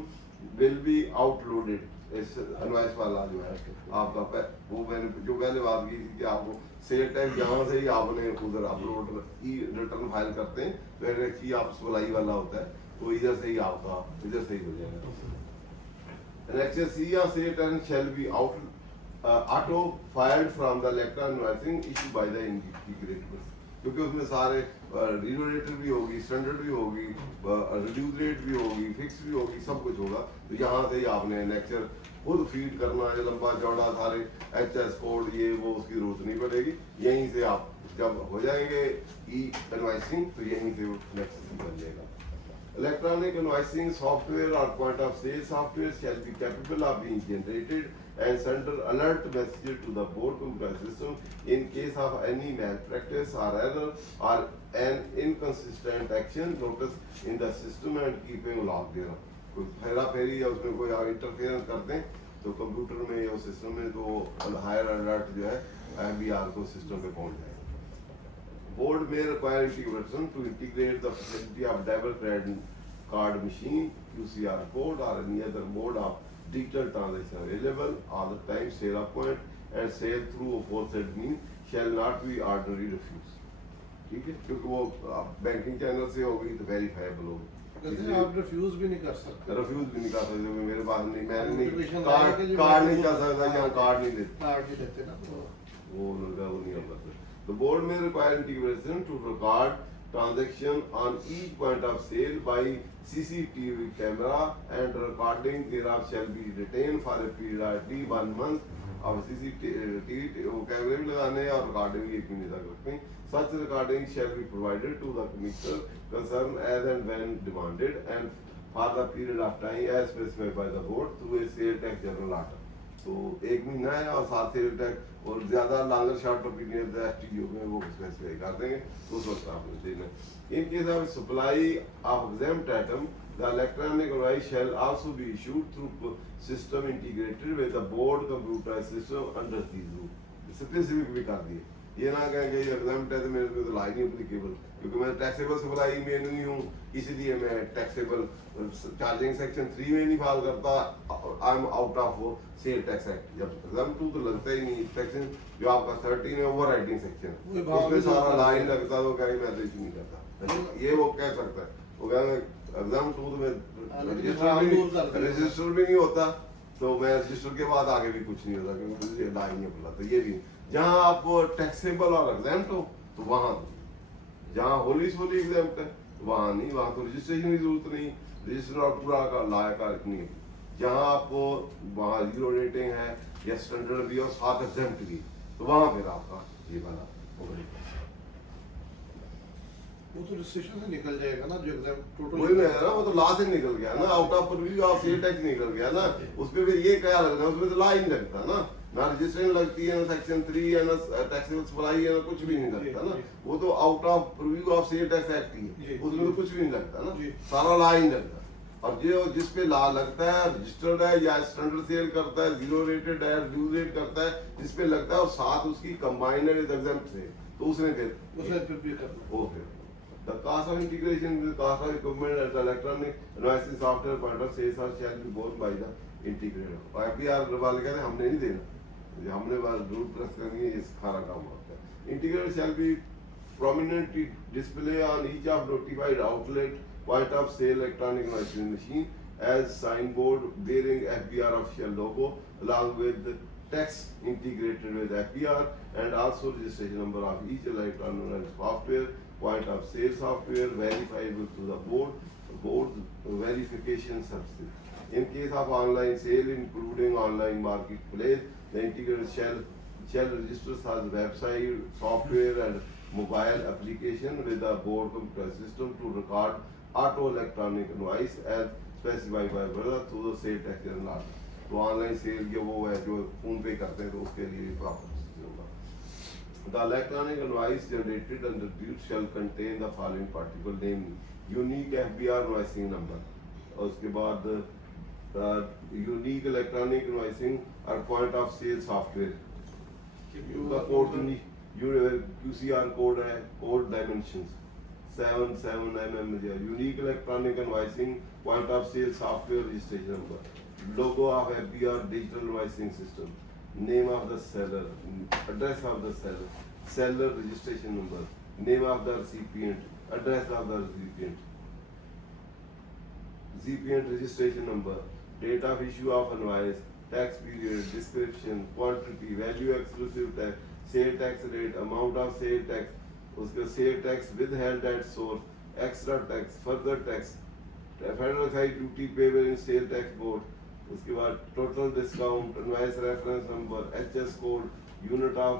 will be outloaded। इस इनवॉइस वाला जो है आपका वो मैंने जो पहले बात की थी कि आपको सेल टैक्स यहाँ से ही आपने उधर अपलोड रिटर्न फाइल करते हैं, तो एक्चुअली आप सप्लाई वाला होता है तो इधर से ही आपका इधर से ही हो जाएगा। Annexure C of sale tax shall be auto filed from the electronic invoicing issued by the integrated person। क्योंकि उसमें सारे रिजोनेटर भी होगी, स्टैंडर्ड भी होगी, रिड्यूस रेट भी होगी, फिक्स भी होगी, सब कुछ होगा। तो यहाँ से ही आपने नेक्चर खुद फीड करना है, लंबा चौड़ा सारे HS कोड ये वो उसकी जरूरत नहीं पड़ेगी। यहीं से आप जब हो जाएंगे ई इनवॉइसिंग तो यहीं से नेक्चर बन जाएगा। Electronic invoicing software or point of sale software shall be capable of being generated and send alert messages to the board computer system in case of any malpractice or error or an inconsistent action notice in the system and keeping log thereof. कोई फेरा फेरी या उसमें कोई interference करते हैं तो computer में या सिस्टम में तो हायर अलर्ट जो है MBR को सिस्टम पे पहुंच जाएगा। Board may require integration to integrate the facility of debit credit card machine, QCR code or any other mode of digital transaction available all the time. Sale appoint and sale through aforesaid means shall not be ordinarily refused. ठीक है, क्योंकि वो banking channel से होगी तो verifiable होगी। कहते हैं आप रिफ्यूज भी नहीं कर सकते। रिफ्यूज भी नहीं कर सकते, मेरे पास नहीं, मैंने नहीं Notification कार्ड आएगा कि कार्ड नहीं refuse कर सकता, यहाँ कार्ड नहीं देते, कार्ड नहीं देते ना तो वो उनका वो नहीं हो पाता। The board may require integration to record transaction on each point of sale by CCTV camera and recording thereof shall be retained for a period 1 month. अब CCTV वो कैमरे भी लगाने हैं और रिकॉर्डिंग भी 1 महीने तक रखते हैं। Such recording shall be provided to the commissioner concerned as and when demanded and for the period of time as specified by the board through a sale tax general order. तो 1 महीना है और साथ सेल टैक्स और ज्यादा longer short opinion STO में वो specify कर देंगे तो उस वक्त आपने देना। In case of supply of exempt item the electronic invoice shall also be issued through system integrated with the board computer system under these rules. Specific भी कर दिए, ये ना कहें कि एग्जाम्प्ट है तो मेरे को तो ला ही नहीं एप्लीकेबल, क्योंकि मैं टैक्सेबल सप्लाई में नहीं हूँ, इसलिए मैं टैक्सेबल चार्जिंग सेक्शन 3 में नहीं फाल करता, I am out of sale tax act. जब एग्जाम्प्ट 2 तो लगता ही नहीं, सेक्शन जो आपका 13 है ओवर राइटिंग सेक्शन, उसमें सारा लाइन लगता तो कहीं मैं तो नहीं करता, ये वो कह सकता है, वो कहेंगे एग्जाम्प्ट 2 तो मैं रजिस्टर भी नहीं होता, तो मैं रजिस्टर के बाद आगे भी कुछ नहीं होता क्योंकि मुझे ला ही नहीं पड़ा। तो ये भी जहाँ आप टैक्सेबल और एग्जाम्प्ट हो तो वहाँ, जहाँ होली सोली एग्जाम्प्ट है वहाँ नहीं, वहाँ तो रजिस्ट्रेशन की जरूरत नहीं, रजिस्टर और पूरा का लायका नहीं है। जहाँ आपको वहाँ 0 रेटिंग है या स्टैंडर्ड भी और साथ एग्जाम्प्ट भी, तो वहाँ फिर आपका ये वाला होगा। वो तो रजिस्ट्रेशन से निकल जाएगा ना, जो एग्जाम टोटल वही है ना, वो तो लॉ से निकल गया ना, out of preview of sale tax निकल गया ना, उसपे फिर ये क्या लगना, उसमें तो लॉ ही नहीं लगता ना, ना रजिस्ट्रेशन लगती है, ना सेक्शन 3 है, ना टैक्सेबल सप्लाई है, ना कुछ भी नहीं लगता ना, वो तो out of preview of sale tax act ही है, उसमें तो कुछ भी नहीं लगता ना, सारा लॉ ही नहीं लगता। और जो जिस पे लॉ लगता है, रजिस्टर्ड है या स्टैंडर्ड सेल करता है, 0 रेटेड है, ड्यू रेट करता है, जिस पे लगता है और साथ उसकी कंबाइंड विद एग्जाम्प्ट से, तो उसने फिर पे करना। वो फिर the cost of integration with cost of equipment and electronic invoicing software point of sales shall be borne by the integrator। और FBR वाले कहते हैं हमने नहीं देना, हमने बस रूल प्रेस करनी है, ये सारा काम होता है। Integrator shall be prominently display on each of notified outlet point of sale electronic invoicing machine as signboard bearing FBR official logo along with the text integrated with FBR and also registration number of each electronic software point of sale software verifiable to the board verification services. In case of online sale including online marketplace, the integrator shall register such website, software and mobile application with the board computer system to record auto electronic invoice as specified by brother through the sale tax general order। तो online sale के वो है जो phone पे करते हैं तो उसके लिए प्रॉपर होगा। The electronic invoice generated under duty shall contain the following particle name, unique FBR invoicing number, और उसके बाद unique electronic invoicing और point of sale software, उसका कोड QCR कोड है, code dimensions 77 mm, unique electronic invoicing point of sale software registration number, logo of FBR digital invoicing system, name of the seller, address of the seller, seller registration number, name of the recipient, address of the recipient, recipient registration number, date of issue of invoice, tax period, description, quantity, value exclusive tax, sale tax rate, amount of sale tax, उसके sale tax with held at source, extra tax, further tax, federal excise duty payable in sale tax board, उसके बाद total discount, invoice reference number, HS code, unit of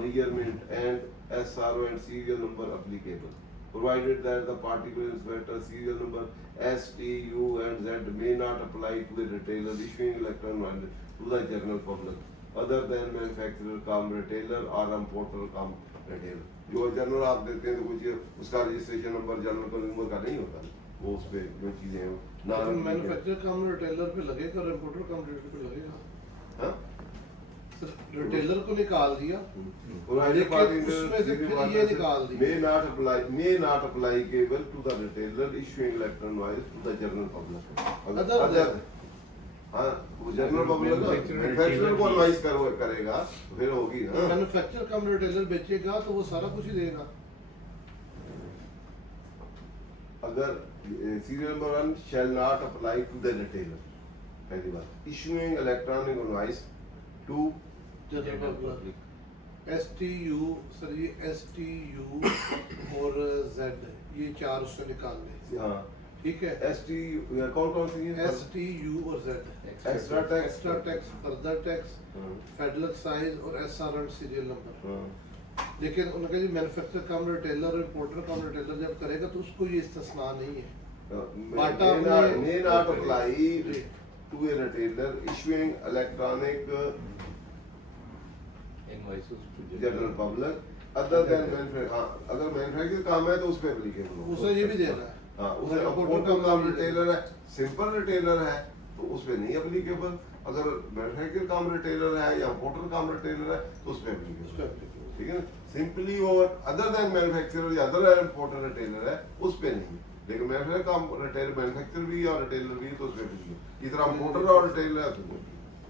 measurement and SRO and serial number applicable, provided that the particular inspector serial number S, T, U and Z may not apply to the retailer issuing electronic to the general public other than manufacturer cum retailer or importer cum retailer। जो general आप देते हैं तो कुछ उसका registration number general consumer का नहीं होता, वो उस पे जो चीजें हैं ना मैन्युफैक्चरर कम रिटेलर पे लगेगा और इंपोर्टर कम रिटेलर पे लगेगा। हाँ? सिर्फ रिटेलर को निकाल दिया, Provided लेकिन उसमें से फिर ये निकाल दिया। may not applicable to the retailer issuing electronic to the general public। Other हाँ, वो जनरल पब्लिक मैन्युफैक्चरर को एडवाइस करेगा तो फिर होगी ना। मैन्युफैक्चरर कम रिटेलर बेचेगा तो वो सारा कुछ ही देगा। अगर serial number 1 shall not apply to the retailer, पहली बात, issuing electronic invoice to general public STU sir ये STU और Z ये चार उससे निकाल लें। हाँ ठीक है, ST कौन सी है? STU और Z extra tax, extra tax, further tax, federal excise और SR एंड सीरियल नंबर। लेकिन उनका जो मैन्युफैक्चरर कम रिटेलर और इंपोर्टर कम रिटेलर जब करेगा तो उसको ये इस्तिस्ना नहीं है। बाटा may not apply to a retailer issuing electronic Invoices to general public other than अगर मैन्युफैक्चर काम है तो उस पे एप्लीकेबल होगा। उसे ये भी देना है। हाँ, उसे इंपोर्टर काम रिटेलर है, सिंपल रिटेलर है तो उस पे नहीं एप्लीकेबल। अगर मैन्युफैक्चर काम रिटेलर है या इंपोर्टर काम रिटेलर है तो उस पे एप्लीकेबल, ठीक है ना। सिंपली और अदर देन मैन्युफैक्चरर या अदर इंपोर्टर रिटेलर है उस पे नहीं, लेकिन मैन्युफैक्चर काम रिटेलर मैन्युफैक्चर भी और रिटेलर भी तो उस पे एप्लीकेबल। इस तरह इंपोर्टर और रिटेलर है तो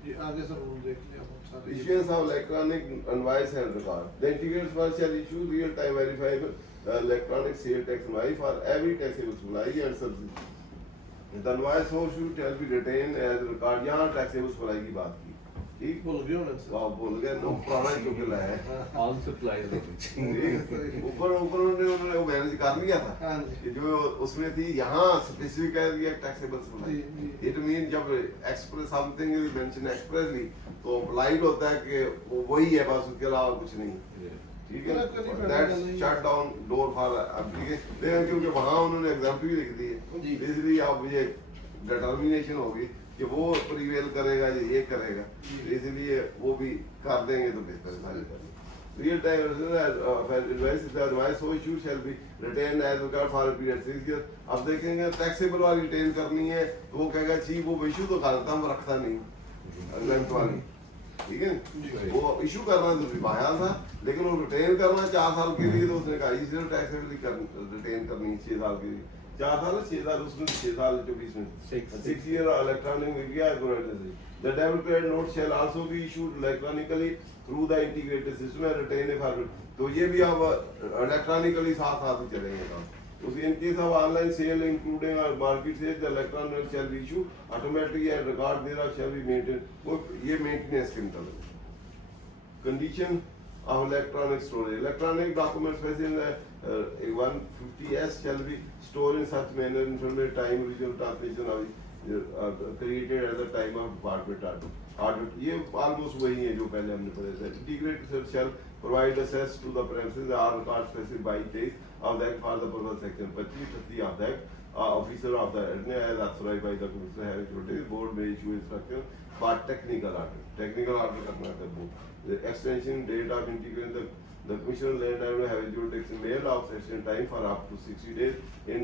ये आगे सब रूल देख लिया बहुत सारे। issuance of electronic invoice and record. The integrated file shall issue real-time verifiable electronic sale tax invoice for every taxable supply and subsidy. The invoice source shall be retained as record। यहाँ taxable supply की बात की, ठीक? भूल गए उन्होंने sir. वाह, भूल गए, नो पुराना ही चुके लाए हैं। all supplies of which ऊपर उन्होंने वो मैनेज कर लिया था हाँ जी। कि जो उसमें थी यहाँ स्पेसिफिक कह दिया टैक्सेबल सप्लाई। जी, जी। इट मीन जब express something is mention expressly तो अप्लाइड होता है कि वो वही है, बस उसके अलावा कुछ नहीं, ठीक है। That shut down door for application, लेकिन क्योंकि वहाँ उन्होंने एग्जाम्पल भी लिख दिए, इसलिए अब ये डिटर्मिनेशन होगी कि वो प्रिवेल करेगा या ये करेगा, इसलिए वो भी कर देंगे तो बेहतर सारी करेंगे। Real time advice is advice so issue shall be retained as record for a period 6 years। अब देखेंगे टैक्सेबल वाली रिटेन करनी है तो वो कहेगा ची वो इशू तो करता हूँ रखता नहीं एग्जाम्पल वाली, ठीक है। वो इशू करना तो सिपाया था लेकिन वो रिटेन करना 4 साल के लिए तो उसने कहा इसलिए टैक्सेबल रिटेन करनी 6 साल के लिए, 4 साल 6 साल उसमें 6 साल 24 में 6 year electronic media provider। The debit credit note shall also be issued electronically through the integrated system and retain a format। तो ये भी अब इलेक्ट्रॉनिकली साथ साथ ही चलेंगे काम। तो in case of online sale including market sale the electronic shall be issued automatically and record thereof shall be maintained। वो ये maintenance के अंतर्गत। Condition of electronic storage, electronic documents specified in 150S shall be stored in such manner in from time original transmission of created at the time of department audit। ये almost वही है जो पहले हमने पढ़े थे। Integrated shall provide access to the premises or record specified by date of the act for the purpose section 25 of the act। Officer of the as authorized by the commissioner having authority, board may issue instruction for technical order। technical order करना है board। The extension date of integrating the commissioner land owner have jurisdiction mail of session time for up to 60 days in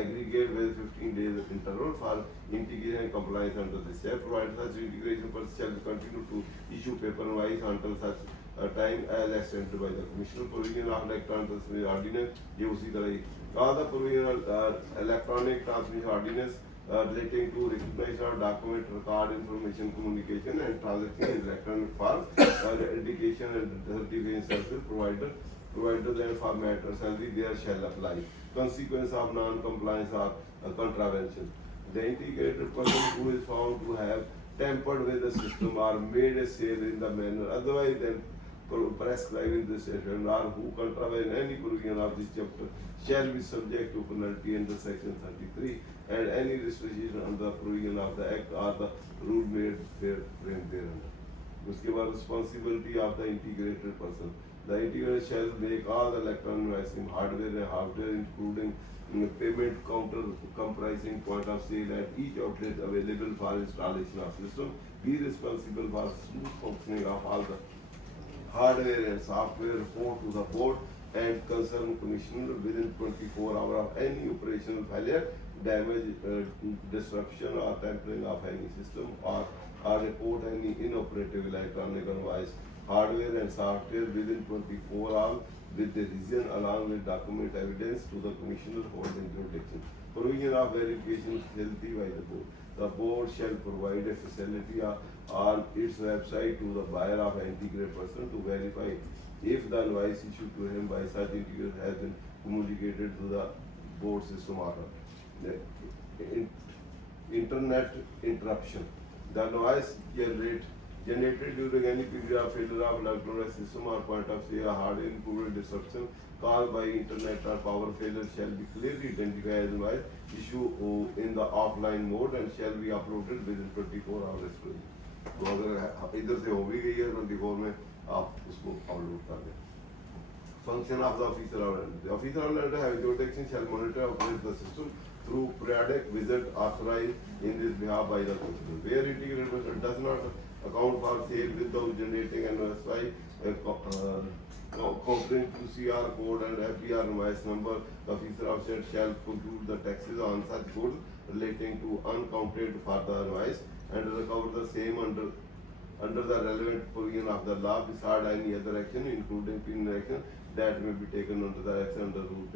aggregate with 15 days interval for integration and compliance under this chapter। Provided such integration process shall be continue to issue paper wise until such time as extended by the commissioner। Provision of electronic transmission ordinance ये उसी तरह ही all the provisional electronic transmission ordinance relating to recognition of document record information communication and transaction in electronic form indication and certification service provided that for matter salary there shall apply consequence of non-compliance or contravention। The integrated person who is found to have tampered with the system or made a sale in the manner otherwise than prescribing this session or who contravene any provision of this chapter shall be subject to penalty under section 33 and any restriction under the provision of the act or the rule made thereunder. उसके बाद responsibility of the integrated person. The integrator shall make all the electronic devices, hardware and hardware including payment counter comprising point of sale at each outlet available for installation of system, be responsible for smooth functioning of all the hardware and software report to the board and concerned commissioner within 24 hours of any operational failure, damage, disruption or tampering of any system or report any inoperative electronic device, hardware and software within 24 hours with the reason along with document evidence to the commissioner holding jurisdiction. Provision of verification facility by the board. The board shall provide a facility on its website to the buyer of integrated person to verify if the invoice issued to him by such integrator has been communicated to the board system order. The internet interruption. The invoice generated during any period of failure of electronic system or point of sale or hardware included disruption caused by internet or power failure shall be clearly identified as invoice issue in the offline mode and shall be uploaded within 24 hours. तो अगर इधर से हो भी गई है 24 में आप उसको अपलोड कर दें. Function of the officer of land. The officer of land having jurisdiction shall monitor and operate the system through periodic visit authorized in this behalf by the commissioner. Where integrated person does not account for sale without generating an SY comparing to CR code and FDR invoice number, the officer of state shall compute the taxes on such goods relating to uncounted for the invoice and recover the same under the relevant provision of the law beside any other action including penal action that may be taken under the action under rule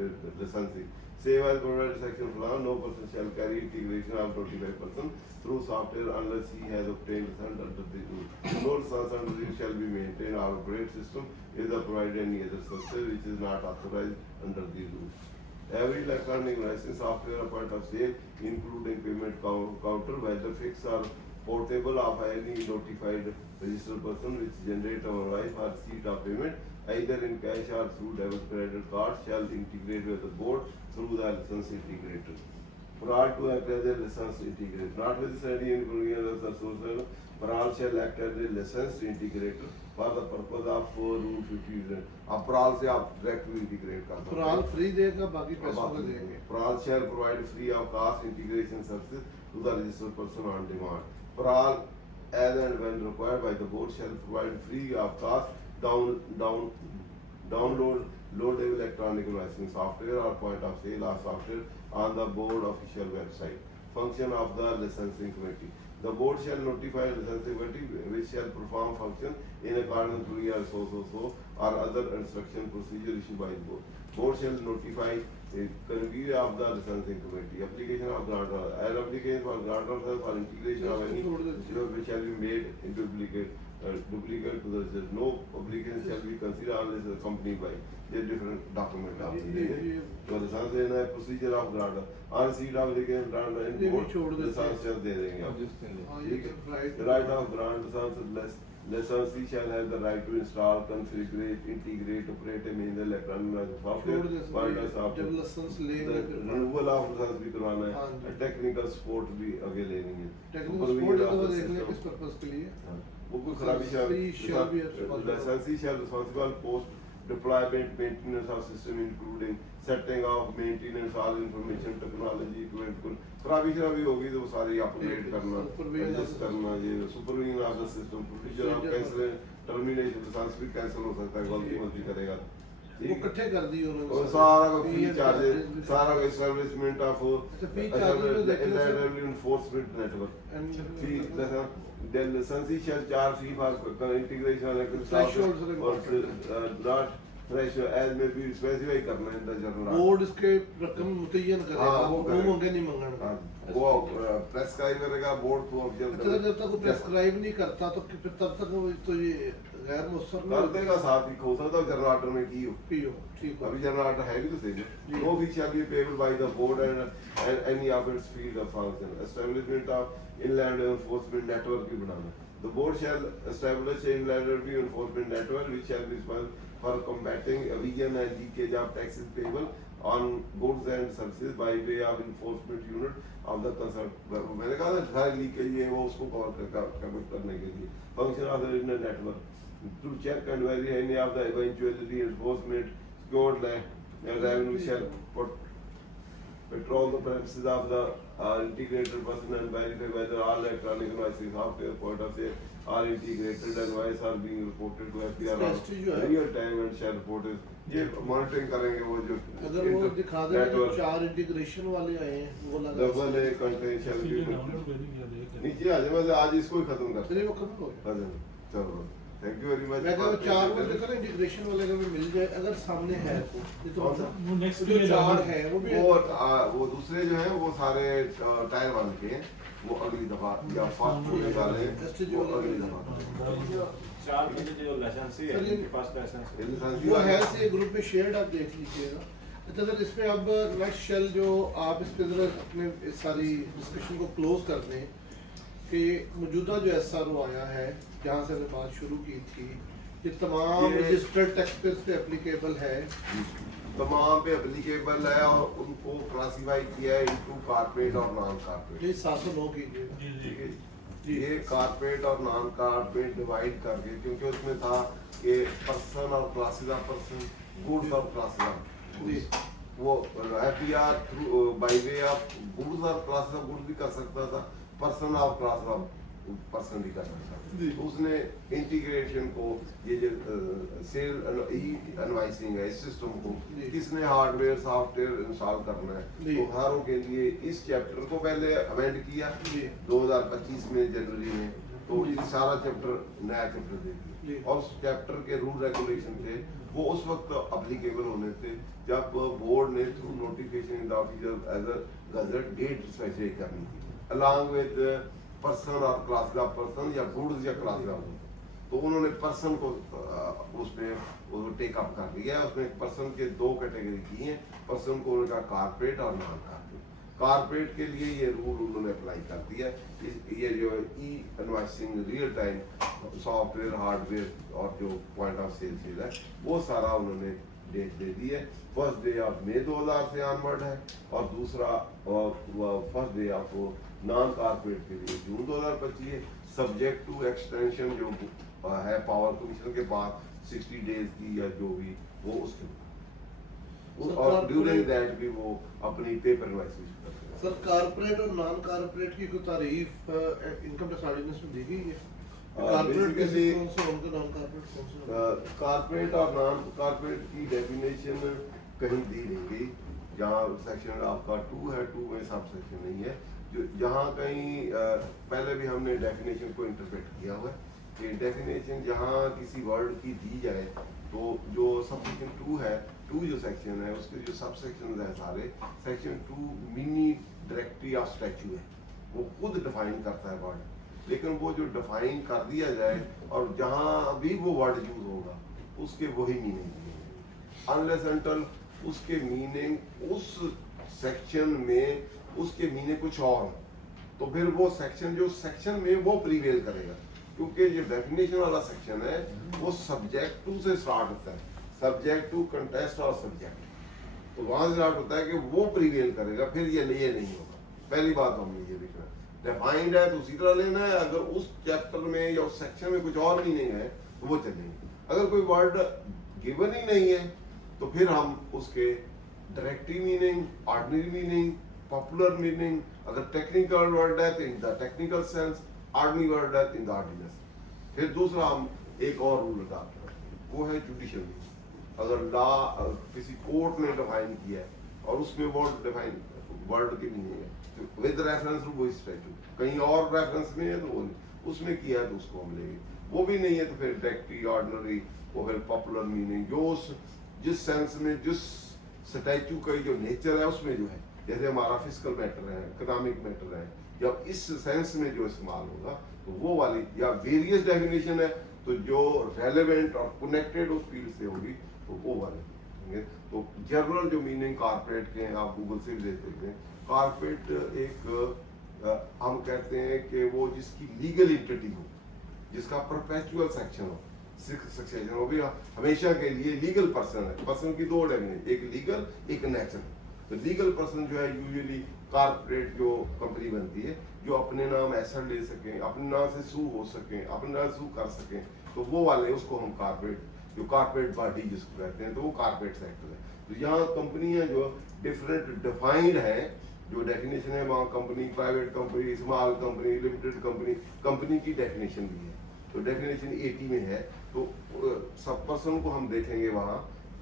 licensing. Save as provided section law, no person shall carry integration of 25% through software unless he has obtained license under the rule. No license under it shall be maintained or operate system if the provided any other software which is not authorized under the rule. Every electronic license software or point of sale including payment counter whether fixed or portable of any notified registered person which generate a invoice or receipt of payment either in cash or through debit credit card shall integrate with the board through the license integrator. Prior to act as a license integrator, notwithstanding any provision of the source, Paral shall act as a licensed integrator for the purpose of Rule 50. अब Paral से आप direct integrate कर सकते हैं. प्राल free देगा बाकी पैसों को देंगे. Paral shall provide free of cost integration services to the registered person on demand. Paral, as and when required by the board, shall provide free of cost download loadable electronic licensing software or point of sale or software on the board official website. Function of the licensing committee. The board shall notify the licensing committee which shall perform function in accordance to year so or other instruction procedure issued by the board. Board shall notify the convener of the licensing committee. Application of grant order. As application for grant order for integration of any which shall be made in duplicate to the result. No application shall be considered unless accompanied by the different document of the तो license देना है procedure of grant on receipt of application grant and board license shall दे देंगे आप. ठीक है. Right of grant license licensee shall have the right to install, configure, integrate, operate and maintain electronic software. जब licence लेंगे renewal of licence भी करवाना है, technical support भी आगे लेनी है. टेक्निकल सपोर्ट तो देखने किस पर्पस के लिए वो कोई खराबी लाइसेंसी shall responsible post deployment maintenance of system including setting of maintenance all information technology equipment खराबी होगी तो वो सारी अपग्रेड करना एडजस्ट करना ये supervision of the system procedure of cancel termination licence भी कैंसिल हो सकता है गलती करेगा वो इकट्ठे कर दी उन्होंने और सारा फी चार्जेस सारा एस्टैब्लिशमेंट ऑफ एनफोर्समेंट नेटवर्क फी जैसा the licensee shall charge fee for integration or fresh as may be specify करना है इन जनरल बोर्ड इसके रकम मुतय्यन करेगा वो मांगे नहीं मांगना वो प्रेस्क्राइब करेगा बोर्ड तो जब तक वो प्रेस्क्राइब नहीं करता तो फिर तब तक वो तो ये गैर मौसर कर देगा साथ ही हो सकता है जनरल ऑर्डर में की हो पीओ ठीक है अभी जनरल ऑर्डर है भी तो सही जी। No fee shall be payable by the board and any of its field of function establishment of inland enforcement network भी बनाना the board shall establish inland revenue enforcement network which shall be responsible for combating evasion and leakage of taxes payable on goods and services by way of enforcement unit of the concerned मैंने कहा था हर leakage है वो उसको commit करने के लिए function of the network to check and verify any of the eventuality enforcement secured revenue shall patrol the premises of the integrated person and verify whether all electronic devices software point of sale are integrated and devices are being reported to FPR Test जो है। real time and shall report it ये monitoring करेंगे वो जो अगर वो दिखा दे जो 4 इंटीग्रेशन वाले आए हैं वो लगा double a content shall be download कर दिया नीचे आ जाए मैं आज इसको ही खत्म कर चलिए वो खत्म हो गया चलो थैंक यू वेरी मच मैं कहता हूँ 4 वो देखो ना इंटीग्रेशन वाले का भी मिल जाए अगर सामने है तो ये तो कौन सा? वो नेक्स्ट जो 4 है वो भी वो दूसरे जो है वो सारे टायर वन के हैं वो अगली दफा या फास्ट होने वाले हैं वो अगली दफा चार बजे जो लाइसेंस है इनके पास लाइसेंस वो है से ग्रुप में शेयर्ड आप देख लीजिएगा अच्छा सर इसमें अब नेक्स्ट शेल जो आप इस पे जरा अपने इस सारी डिस्कशन को क्लोज कर दें कि मौजूदा जो एसआरओ आया है जहाँ से हमने बात शुरू की थी ये तमाम ये- रजिस्टर्ड टैक्सपेयर्स पे एप्लीकेबल है तमाम पे एप्लीकेबल है और उनको क्लासिफाई किया है इनटू कारपोरेट और नॉन कारपोरेट ये 709 कीजिएगा जी ठीक है जी। ये कारपोरेट और नॉन कारपोरेट डिवाइड करके क्योंकि उसमें था कि पर्सन और क्लासेस ऑफ पर्सन गुड्स और क्लासेस ऑफ जी। वो FPR through by way of goods और क्लासेस ऑफ गुड्स भी कर सकता था person of class of person भी कर सकता था जी। तो उसने इंटीग्रेशन को ये जो सेल ई इनवॉइसिंग है इस सिस्टम को जी। किसने हार्डवेयर सॉफ्टवेयर इंस्टॉल करना है जी। तो हरों के लिए इस चैप्टर को पहले अमेंड किया जी। 2025 में जनवरी में तो ये सारा चैप्टर नया चैप्टर दे जी। दिया और उस चैप्टर के रूल रेगुलेशन थे वो उस वक्त अप्लीकेबल होने थे जब बोर्ड ने through notification in the official as a gazette date specify करनी थी अलॉन्ग विद पर्सन और क्लास ऑफ पर्सन या गुड्स या क्लास ऑफ तो उन्होंने पर्सन को उसमें टेक अप कर लिया उसमें पर्सन के 2 कैटेगरी की हैं पर्सन को उनका कारपोरेट और नॉन कारपोरेट कारपोरेट के लिए ये रूल उन्होंने अप्लाई कर दिया ये जो e invoicing real time software hardware और जो पॉइंट ऑफ सेल है वो सारा उन्होंने डेट दे दी है फर्स्ट डे ऑफ मई 2000 से ऑनवर्ड है और दूसरा first day of non corporate के लिए जून 2025 है सब्जेक्ट टू एक्सटेंशन जो है पावर कमीशन के बाद 60 डेज की या जो भी वो उसके और ड्यूरिंग दैट भी वो अपनी पेपर इनवॉइस करते हैं सर कारपोरेट और नॉन कारपोरेट की कोई तारीफ इनकम टैक्स ऑर्डिनेंस में दी गई है कारपोरेट के basically, कौन से होंगे नॉन कारपोरेट कौन से होंगे? कारपोरेट और नॉन कारपोरेट की डेफिनेशन कहीं दी नहीं गई जहाँ सेक्शन आपका 2 है 2 में सब सेक्शन नहीं है जो जहाँ कहीं पहले भी हमने डेफिनेशन को इंटरप्रेट किया हुआ है कि डेफिनेशन जहाँ किसी वर्ड की दी जाए तो जो सब सेक्शन 2 है 2 जो सेक्शन है उसके जो सब सेक्शन है सारे section 2 mini directory of statue है वो खुद डिफाइन करता है वर्ड लेकिन वो जो डिफाइन कर दिया जाए और जहाँ भी वो वर्ड यूज होगा उसके वही मीनिंग अनलेस अनटिल उसके मीनिंग उस सेक्शन में उसके मीनिंग कुछ और हो, तो फिर वो सेक्शन जो सेक्शन में वो प्रीवेल करेगा क्योंकि जो डेफिनेशन वाला सेक्शन है वो सब्जेक्ट टू से स्टार्ट होता है सब्जेक्ट टू कंटेस्ट और सब्जेक्ट तो वहां से स्टार्ट होता है कि वो प्रीवेल करेगा फिर ये नहीं होगा पहली बात हमने ये लिखना डिफाइंड है तो उसी तरह लेना है अगर उस चैप्टर में या उस सेक्शन में कुछ और मीनिंग है तो वो चलेंगे अगर कोई वर्ड गिवन ही नहीं है तो फिर हम उसके directly meaning ordinary meaning popular meaning अगर टेक्निकल वर्ड है तो in the technical sense ordinary word है इन द ऑर्डिनरी सेंस फिर दूसरा हम एक और रूल अडॉप्ट करते हैं वो है जुडिशियल अगर लॉ किसी कोर्ट ने डिफाइन किया है और उसमें वर्ड डिफाइन वर्ड की मीनिंग है विद रेफरेंस टू वो स्टैट्यूट कहीं और रेफरेंस में है तो वो उसमें किया है तो उसको हम लेंगे वो भी नहीं है तो फिर डायरेक्टली ऑर्डिनरी वो फिर पॉपुलर मीनिंग जो जिस सेंस में जिस स्टैच्यू का जो नेचर है उसमें जो है जैसे हमारा फिजिकल मैटर है इकोनॉमिक मैटर है या इस सेंस में जो इस्तेमाल होगा तो वो वाली या वेरियस डेफिनेशन है तो जो रेलेवेंट और कनेक्टेड उस फील्ड से होगी तो वो वाले होंगे। तो जनरल जो मीनिंग कारपोरेट के हैं, आप गूगल से भी देख सकते हैं। कारपोरेट एक हम कहते हैं कि वो जिसकी लीगल एंटिटी हो, जिसका परपेचुअल सेक्शन हो, सक्सेशन हो भी हमेशा के लिए लीगल पर्सन है। पर्सन की दो डेफिनेशन, एक लीगल एक नेचुरल। तो लीगल पर्सन जो है यूजुअली कारपोरेट जो कंपनी बनती है जो अपने नाम एसेट ले सकें, अपने नाम से सू हो सकें, अपने नाम सू कर सकें, तो वो वाले उसको हम कारपोरेट, जो कारपोरेट बॉडी जिसको कहते हैं, तो वो कारपोरेट सेक्टर है। तो यहाँ कंपनियां जो डिफरेंट डिफाइंड है, जो डेफिनेशन है वहाँ company, private company, small company, limited company, company की डेफिनेशन भी है। तो डेफिनेशन 80 में है। तो सब पर्सन को हम देखेंगे वहाँ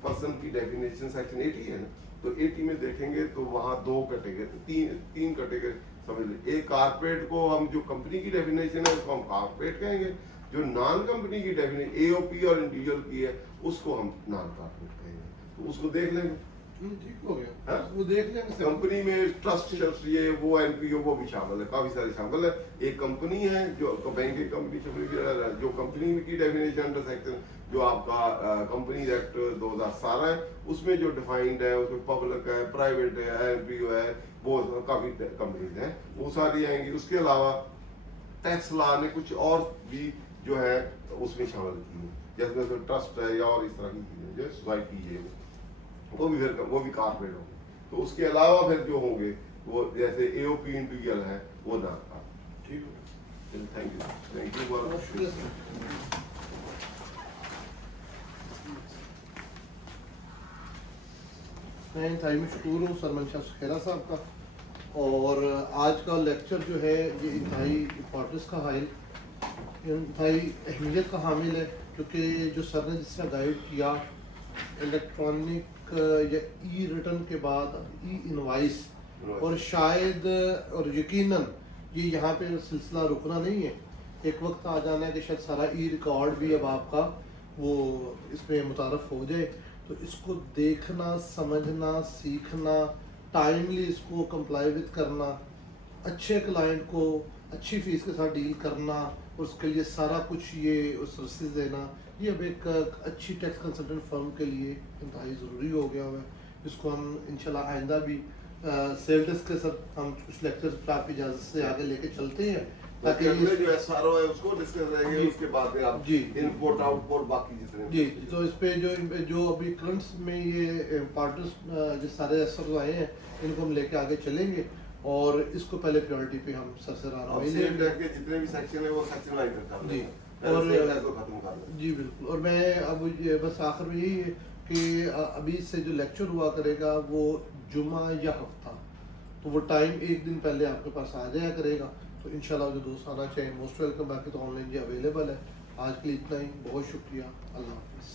पर्सन की डेफिनेशन सेक्शन 80 है ना, तो 80 में देखेंगे तो वहाँ दो कैटेगरी, तीन कैटेगरी समझ लीजिए। एक कारपोरेट को हम जो कंपनी की डेफिनेशन है उसको हम कारपोरेट कहेंगे, जो नॉन कंपनी की डेफिनेशन एओपी और इंडिविजुअल की है उसको हम नॉन कारपोरेट कहेंगे। तो उसको देख लेंगे, ठीक हो गया, हाँ? वो देख लेंगे सर। कंपनी में ट्रस्ट ये वो एनपीओ वो भी शामिल है, काफी सारे शामिल है। एक कंपनी है जो बैंकिंग कंपनी, जो कंपनी की डेफिनेशन अंडर सेक्शन जो आपका कंपनी एक्ट 2017 है उसमें जो डिफाइंड है, उसमें पब्लिक है, प्राइवेट है, एनपीओ है, वो काफी कंपनीज हैं, वो सारी आएंगी। उसके अलावा टैक्स लॉ ने कुछ और भी जो है उसमें शामिल की है, जैसे ट्रस्ट है या और इस तरह की चीजें जो सोसाइटी है वो भी कारपोरेट होंगे। तो उसके अलावा फिर जो होंगे वो जैसे एओपी इंडिविजुअल है वो ना कारपोरेट। ठीक हो गया, थैंक यू बहुत शुक्रिया सर। मैं इंतहाई मशहूर हूँ सर मंशा सुखेरा साहब का, और आज का लेक्चर जो है ये इंतहाई इम्पोर्टेंस का हाइल, इंतहाई अहमियत का हामिल है, क्योंकि जो सर ने जिस तरह गाइड किया इलेक्ट्रॉनिक या ई रिटर्न के बाद ई इनवाइस, और शायद और यकीनन ये यहाँ पे सिलसिला रुकना नहीं है, एक वक्त आ जाना है कि शायद सारा ई रिकॉर्ड भी अब आपका वो इसमें मुतारफ़ हो जाए। तो इसको देखना, समझना, सीखना, टाइमली इसको कंप्लाई विद करना, अच्छे क्लाइंट को अच्छी फीस के साथ डील करना, और उसके लिए सारा कुछ ये सर्विसेज देना, ये अब एक अच्छी टैक्स कंसल्टेंट फर्म के लिए इंतहाई ज़रूरी हो गया हुआ है। इसको हम इंशाल्लाह आइंदा भी सेल डेस्क के साथ हम कुछ लेक्चर्स आपकी इजाज़त से आगे लेके चलते हैं, ताकि अगले जो एसआरओ है उसको डिस्कस करेंगे, उसके बाद में आप जी इनपुट आउटपुट बाकी जितने जी। तो इस पे जो अभी करंट्स में ये पार्टनर्स जो सारे एसर्स आए हैं इनको हम लेके आगे चलेंगे, और इसको पहले प्रायोरिटी पे हम सर से अब सेल डेस्क के जितने भी सेक्शन है वो सेक्शन वाइज करता जी। और और सेल डेस्क को खत्म कर दें। जी बिल्कुल। और मैं अब ये बस आखिर में यही है कि अभी से जो लेक्चर हुआ करेगा वो जुमा या हफ्ता, तो वो टाइम एक दिन पहले आपके पास आ जाया करेगा। तो इंशाल्लाह जो दोस्त आना चाहिए मोस्ट वेलकम, बाकी तो ऑनलाइन भी अवेलेबल है। आज के लिए इतना ही, बहुत शुक्रिया, अल्लाह हाफिज़।